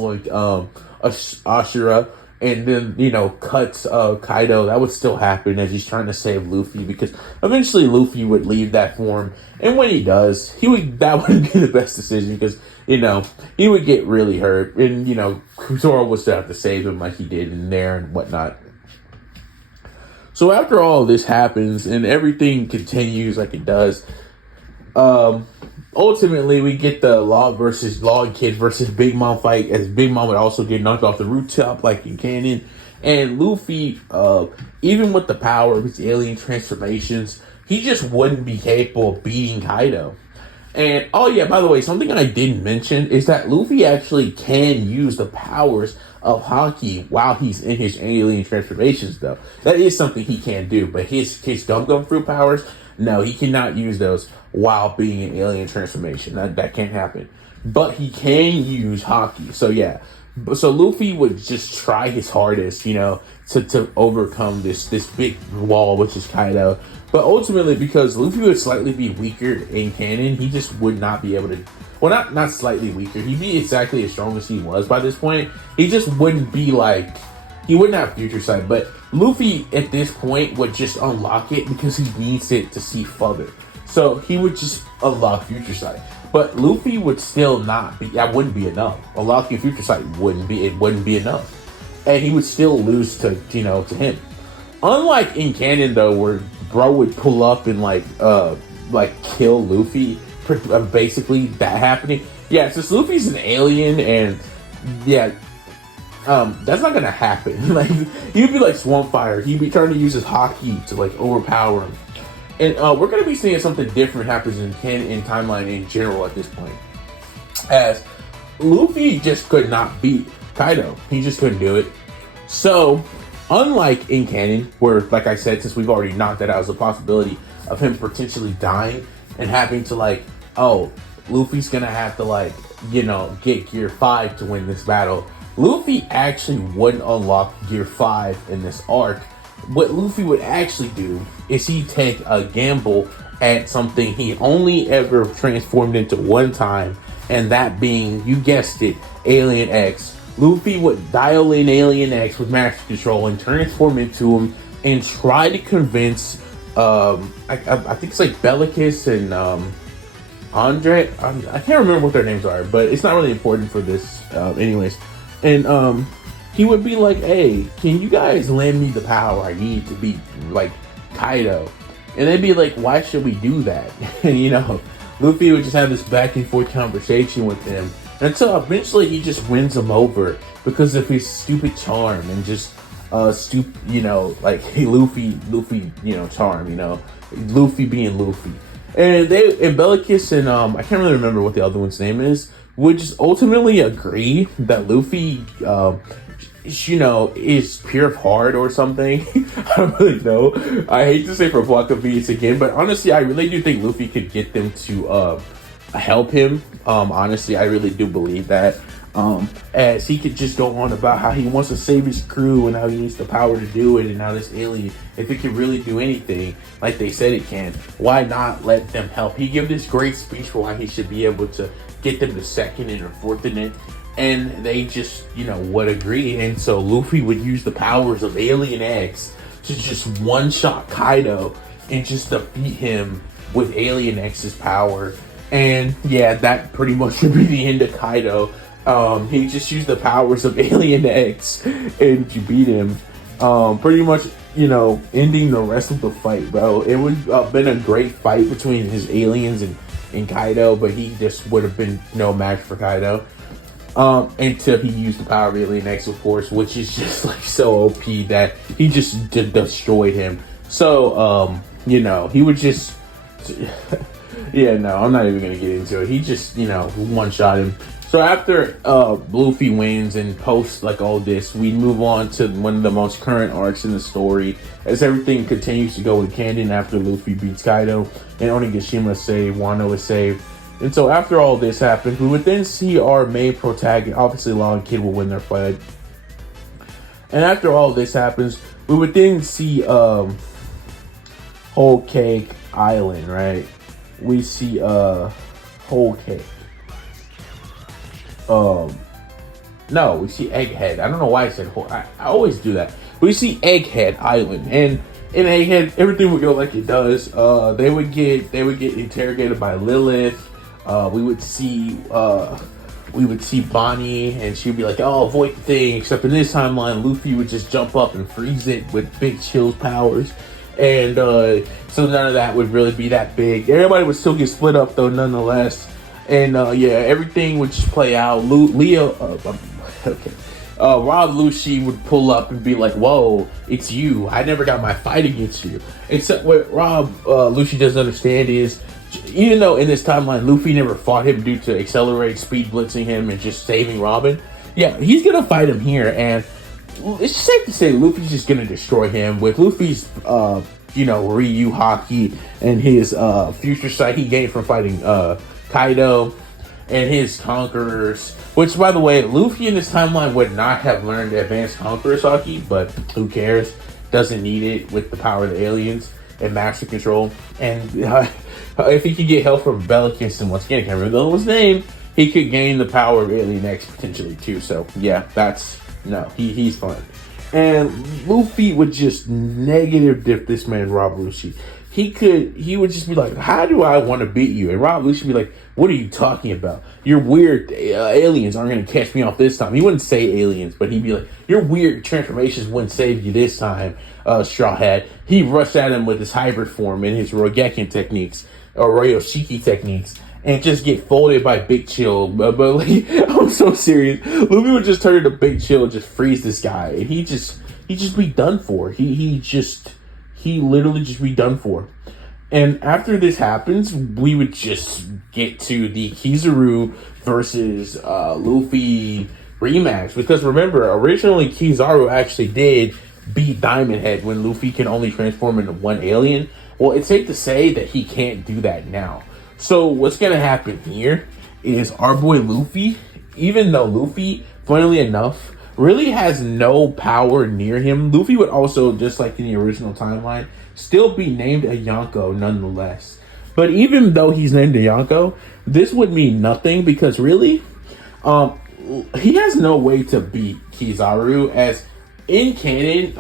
Ashura and then, cuts Kaido. That would still happen as he's trying to save Luffy because eventually Luffy would leave that form. And when he does, that wouldn't be the best decision because, he would get really hurt. And, Zoro would still have to save him like he did in there and whatnot. So after all this happens and everything continues like it does, ultimately we get the Law Kid versus Big Mom fight, as Big Mom would also get knocked off the rooftop like in canon. And Luffy, even with the power of his alien transformations, he just wouldn't be capable of beating Kaido. And, oh yeah, by the way, something I didn't mention is that Luffy actually can use the powers of Haki while he's in his alien transformations, though. That is something he can do, but his Gum Fruit powers, no, he cannot use those while being in alien transformation. That can't happen. But he can use Haki, so yeah. So Luffy would just try his hardest, to overcome this big wall, which is Kaido. But ultimately, because Luffy would slightly be weaker in canon, he just would not be able to... Well, not slightly weaker. He'd be exactly as strong as he was by this point. He just wouldn't be he wouldn't have Future Sight. But Luffy, at this point, would just unlock it because he needs it to see further. So he would just unlock Future Sight. But Luffy would still not be... That wouldn't be enough. Unlocking Future Sight wouldn't be enough. And he would still lose to him. Unlike in canon, though, where bro would pull up and kill Luffy, basically that happening. Yeah, since Luffy's an alien and yeah, that's not gonna happen. He'd be like Swamp Fire. He'd be trying to use his Haki to overpower him. And we're gonna be seeing something different happens in canon and timeline in general at this point. As Luffy just could not beat Kaido. He just couldn't do it. So unlike in canon, where, like I said, since we've already knocked that out as a possibility of him potentially dying and having to Luffy's gonna have to get Gear 5 to win this battle. Luffy actually wouldn't unlock Gear 5 in this arc. What Luffy would actually do is he'd take a gamble at something he only ever transformed into one time, and that being, you guessed it, Alien X. Luffy would dial in Alien X with Master Control and transform into him and try to convince, I think it's Bellicus and Andre. I can't remember what their names are, but it's not really important for this, anyways. And he would be like, "Hey, can you guys lend me the power I need to beat Kaido?" And they'd be like, "Why should we do that?" And Luffy would just have this back and forth conversation with him until eventually he just wins him over because of his stupid charm and just like hey, Luffy, charm, Luffy being Luffy. And Bellicus and I can't really remember what the other one's name is, would just ultimately agree that Luffy is pure of heart or something. I don't really know. I hate to say for Block of Beats again, but honestly, I really do think Luffy could get them to help him. Honestly, I really do believe that. As he could just go on about how he wants to save his crew and how he needs the power to do it, and now this alien, if it can really do anything like they said it can, why not let them help? He gave this great speech for why he should be able to get them to second it or fourth in it. And they just, would agree. And so Luffy would use the powers of Alien X to just one-shot Kaido and just defeat him with Alien X's power. And yeah, that pretty much should be the end of Kaido. He just used the powers of Alien X and to beat him. Pretty much, ending the rest of the fight, bro. It would have been a great fight between his aliens and Kaido, but he just would have been no match for Kaido. Until he used the power of Alien X, of course, which is just like so OP that he just destroyed him. So, he would just, yeah, no, I'm not even gonna get into it. He just, one shot him. So after Luffy wins and post like all this, we move on to one of the most current arcs in the story as everything continues to go with canon after Luffy beats Kaido and Onigashima is saved, Wano is saved. And so after all this happens, we would then see our main protagonist, obviously Law and Kid will win their fight. And after all this happens, we would then see Whole Cake Island, right? We see Whole Cake. No, we see Egghead. I don't know why I said whole. I always do that. We see Egghead Island, and in Egghead, everything would go like it does. They would get interrogated by Lilith. We would see Bonnie, and she'd be like, "Oh, avoid the thing." Except in this timeline, Luffy would just jump up and freeze it with Big Chill's powers, and so none of that would really be that big. Everybody would still get split up though, nonetheless. And everything would just play out. Rob Lucci would pull up and be like, "Whoa, it's you! I never got my fight against you." Except what Rob Lucci doesn't understand is, even though in this timeline Luffy never fought him due to Accelerate speed blitzing him and just saving Robin, yeah, he's gonna fight him here, and it's safe to say Luffy's just gonna destroy him with Luffy's Ryu Haki and his future sight he gained from fighting Kaido and his Conquerors, which, by the way, Luffy in this timeline would not have learned Advanced Conqueror's Haki, but who cares? Doesn't need it with the power of the aliens and Master Control. And if he could get help from Bellicus, and once again, I can't remember his name, he could gain the power of Alien X potentially too. So yeah, he's fun. And Luffy would just negative dip this man, Rob Lucci. He would just be like, "How do I want to beat you?" And Rob Lucci would be like, "What are you talking about? Your weird aliens aren't going to catch me off this time." He wouldn't say aliens, but he'd be like, "Your weird transformations wouldn't save you this time, Straw Hat." He rushed at him with his hybrid form and his Rogekin techniques, or Ryoshiki techniques, and just get folded by Big Chill. But like, I'm so serious. Luffy would just turn into Big Chill and just freeze this guy, and he just be done for. He literally just be done for. And after this happens, we would just get to the Kizaru versus Luffy rematch. Because remember, originally Kizaru actually did beat Diamond Head when Luffy can only transform into one alien. Well, it's safe to say that he can't do that now. So what's going to happen here is our boy Luffy, even though Luffy, funnily enough, really has no power near him, Luffy would also, just like in the original timeline, still be named a Yonko nonetheless. But even though he's named a Yonko, this would mean nothing because really, he has no way to beat Kizaru, as in canon,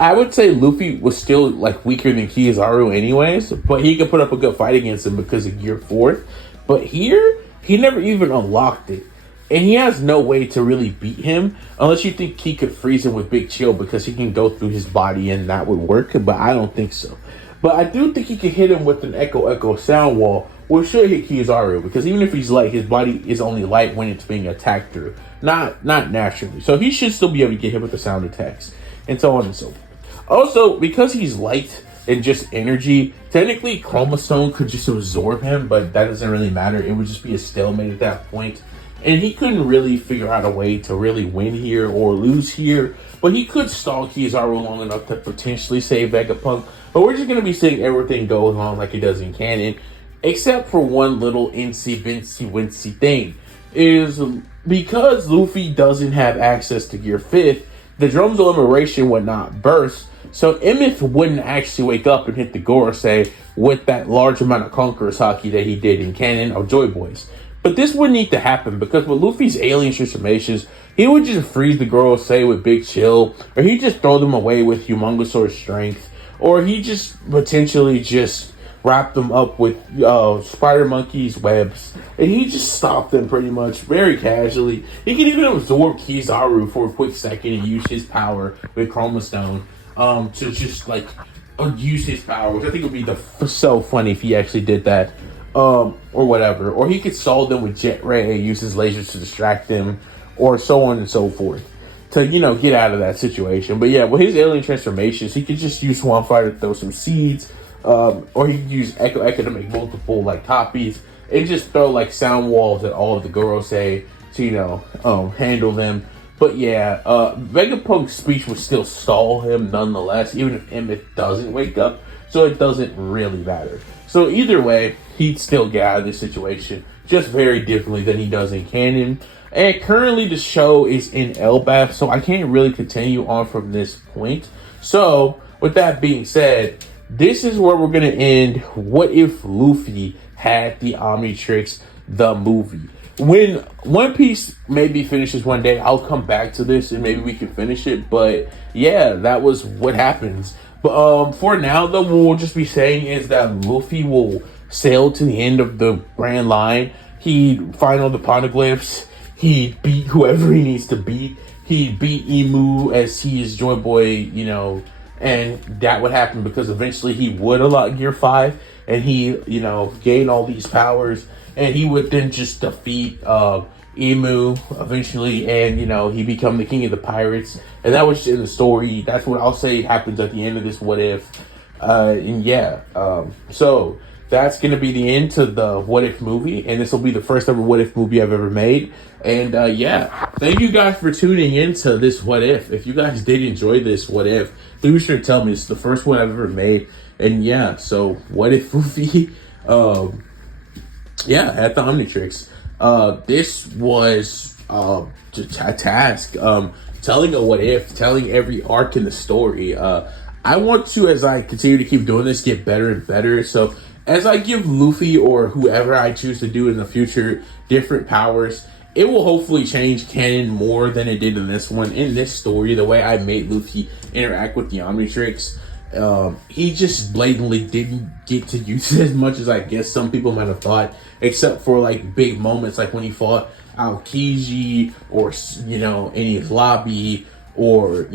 I would say Luffy was still like weaker than Kizaru anyways, but he could put up a good fight against him because of Gear 4. But here, he never even unlocked it. And he has no way to really beat him unless you think he could freeze him with Big Chill because he can go through his body and that would work. But I don't think so. But I do think he can hit him with an Echo sound wall, which should hit Kizaru, because even if he's light, his body is only light when it's being attacked through, not naturally. So he should still be able to get hit with the sound attacks, and so on and so forth. Also, because he's light and just energy, technically Chroma Stone could just absorb him, but that doesn't really matter. It would just be a stalemate at that point. And he couldn't really figure out a way to really win here or lose here. But he could stall Kizaru long enough to potentially save Vegapunk. But we're just going to be seeing everything go on like it does in canon. Except for one little incy-bincy-wincy thing. Is because Luffy doesn't have access to Gear 5th, the Drums of Liberation would not burst. So Emeth wouldn't actually wake up and hit the Gorosei with that large amount of Conqueror's Haki that he did in canon of Joy Boys. But this wouldn't need to happen because with Luffy's alien transformations, he would just freeze the Gorosei with Big Chill, or he'd just throw them away with Humongousaur's Strength, or he just potentially just wrap them up with Spider Monkey's webs, and he just stopped them pretty much very casually. He can even absorb Kizaru for a quick second and use his power with Chroma Stone to just like use his power, which I think would be so funny if he actually did that. Or whatever. Or he could solve them with Jet Ray, use his lasers to distract them, or so on and so forth. To, get out of that situation. But yeah, with his alien transformations, he could just use Swamp Fire to throw some seeds, or he could use Echo to make multiple, copies, and just throw, sound walls at all of the Gorosei to, handle them. But yeah, Vegapunk's speech would still stall him nonetheless, even if Emmet doesn't wake up, so it doesn't really matter. So either way, he'd still get out of this situation, just very differently than he does in canon. And currently the show is in Elbaf, so I can't really continue on from this point. So, with that being said, this is where we're going to end What If Luffy Had the Omnitrix, the movie. When One Piece maybe finishes one day, I'll come back to this and maybe we can finish it. But yeah, that was what happens. But for now, though, what we'll just be saying is that Luffy will sail to the end of the Grand Line. He find all the poneglyphs. He beat whoever he needs to beat. He beat Emu as he is Joy Boy, and that would happen because eventually he would unlock Gear 5 and he, gain all these powers, and he would then just defeat Emu eventually, and he become the king of the pirates, and that was in the story. That's what I'll say happens at the end of this What If. So that's gonna be the end to the What If movie, and this will be the first ever What If movie I've ever made. And thank you guys for tuning into this What If. If you guys did enjoy this What If, please be sure to tell me. It's the first one I've ever made. And so What If movie at the Omnitrix. This was just a task. Telling a What If, telling every arc in the story. I want to, as I continue to keep doing this, get better and better. So as I give Luffy or whoever I choose to do in the future different powers, it will hopefully change canon more than it did in this one. In this story, the way I made Luffy interact with the Omnitrix, he just blatantly didn't get to use it as much as I guess some people might have thought, except for big moments like when he fought Aokiji or Enies Lobby, or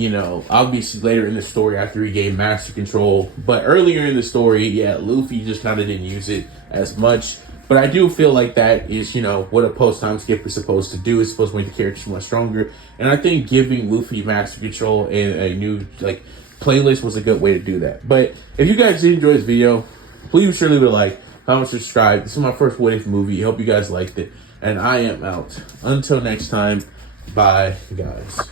obviously later in the story after he gained master control. But earlier in the story, Luffy just kind of didn't use it as much. But I do feel like that is what a post time skip is supposed to do. It's supposed to make the characters much stronger, and I think giving Luffy master control and a new playlist was a good way to do that. But if you guys did enjoy this video, please sure leave it a like, comment, subscribe. This is my first What If movie. I hope you guys liked it, and I am out. Until next time, bye guys.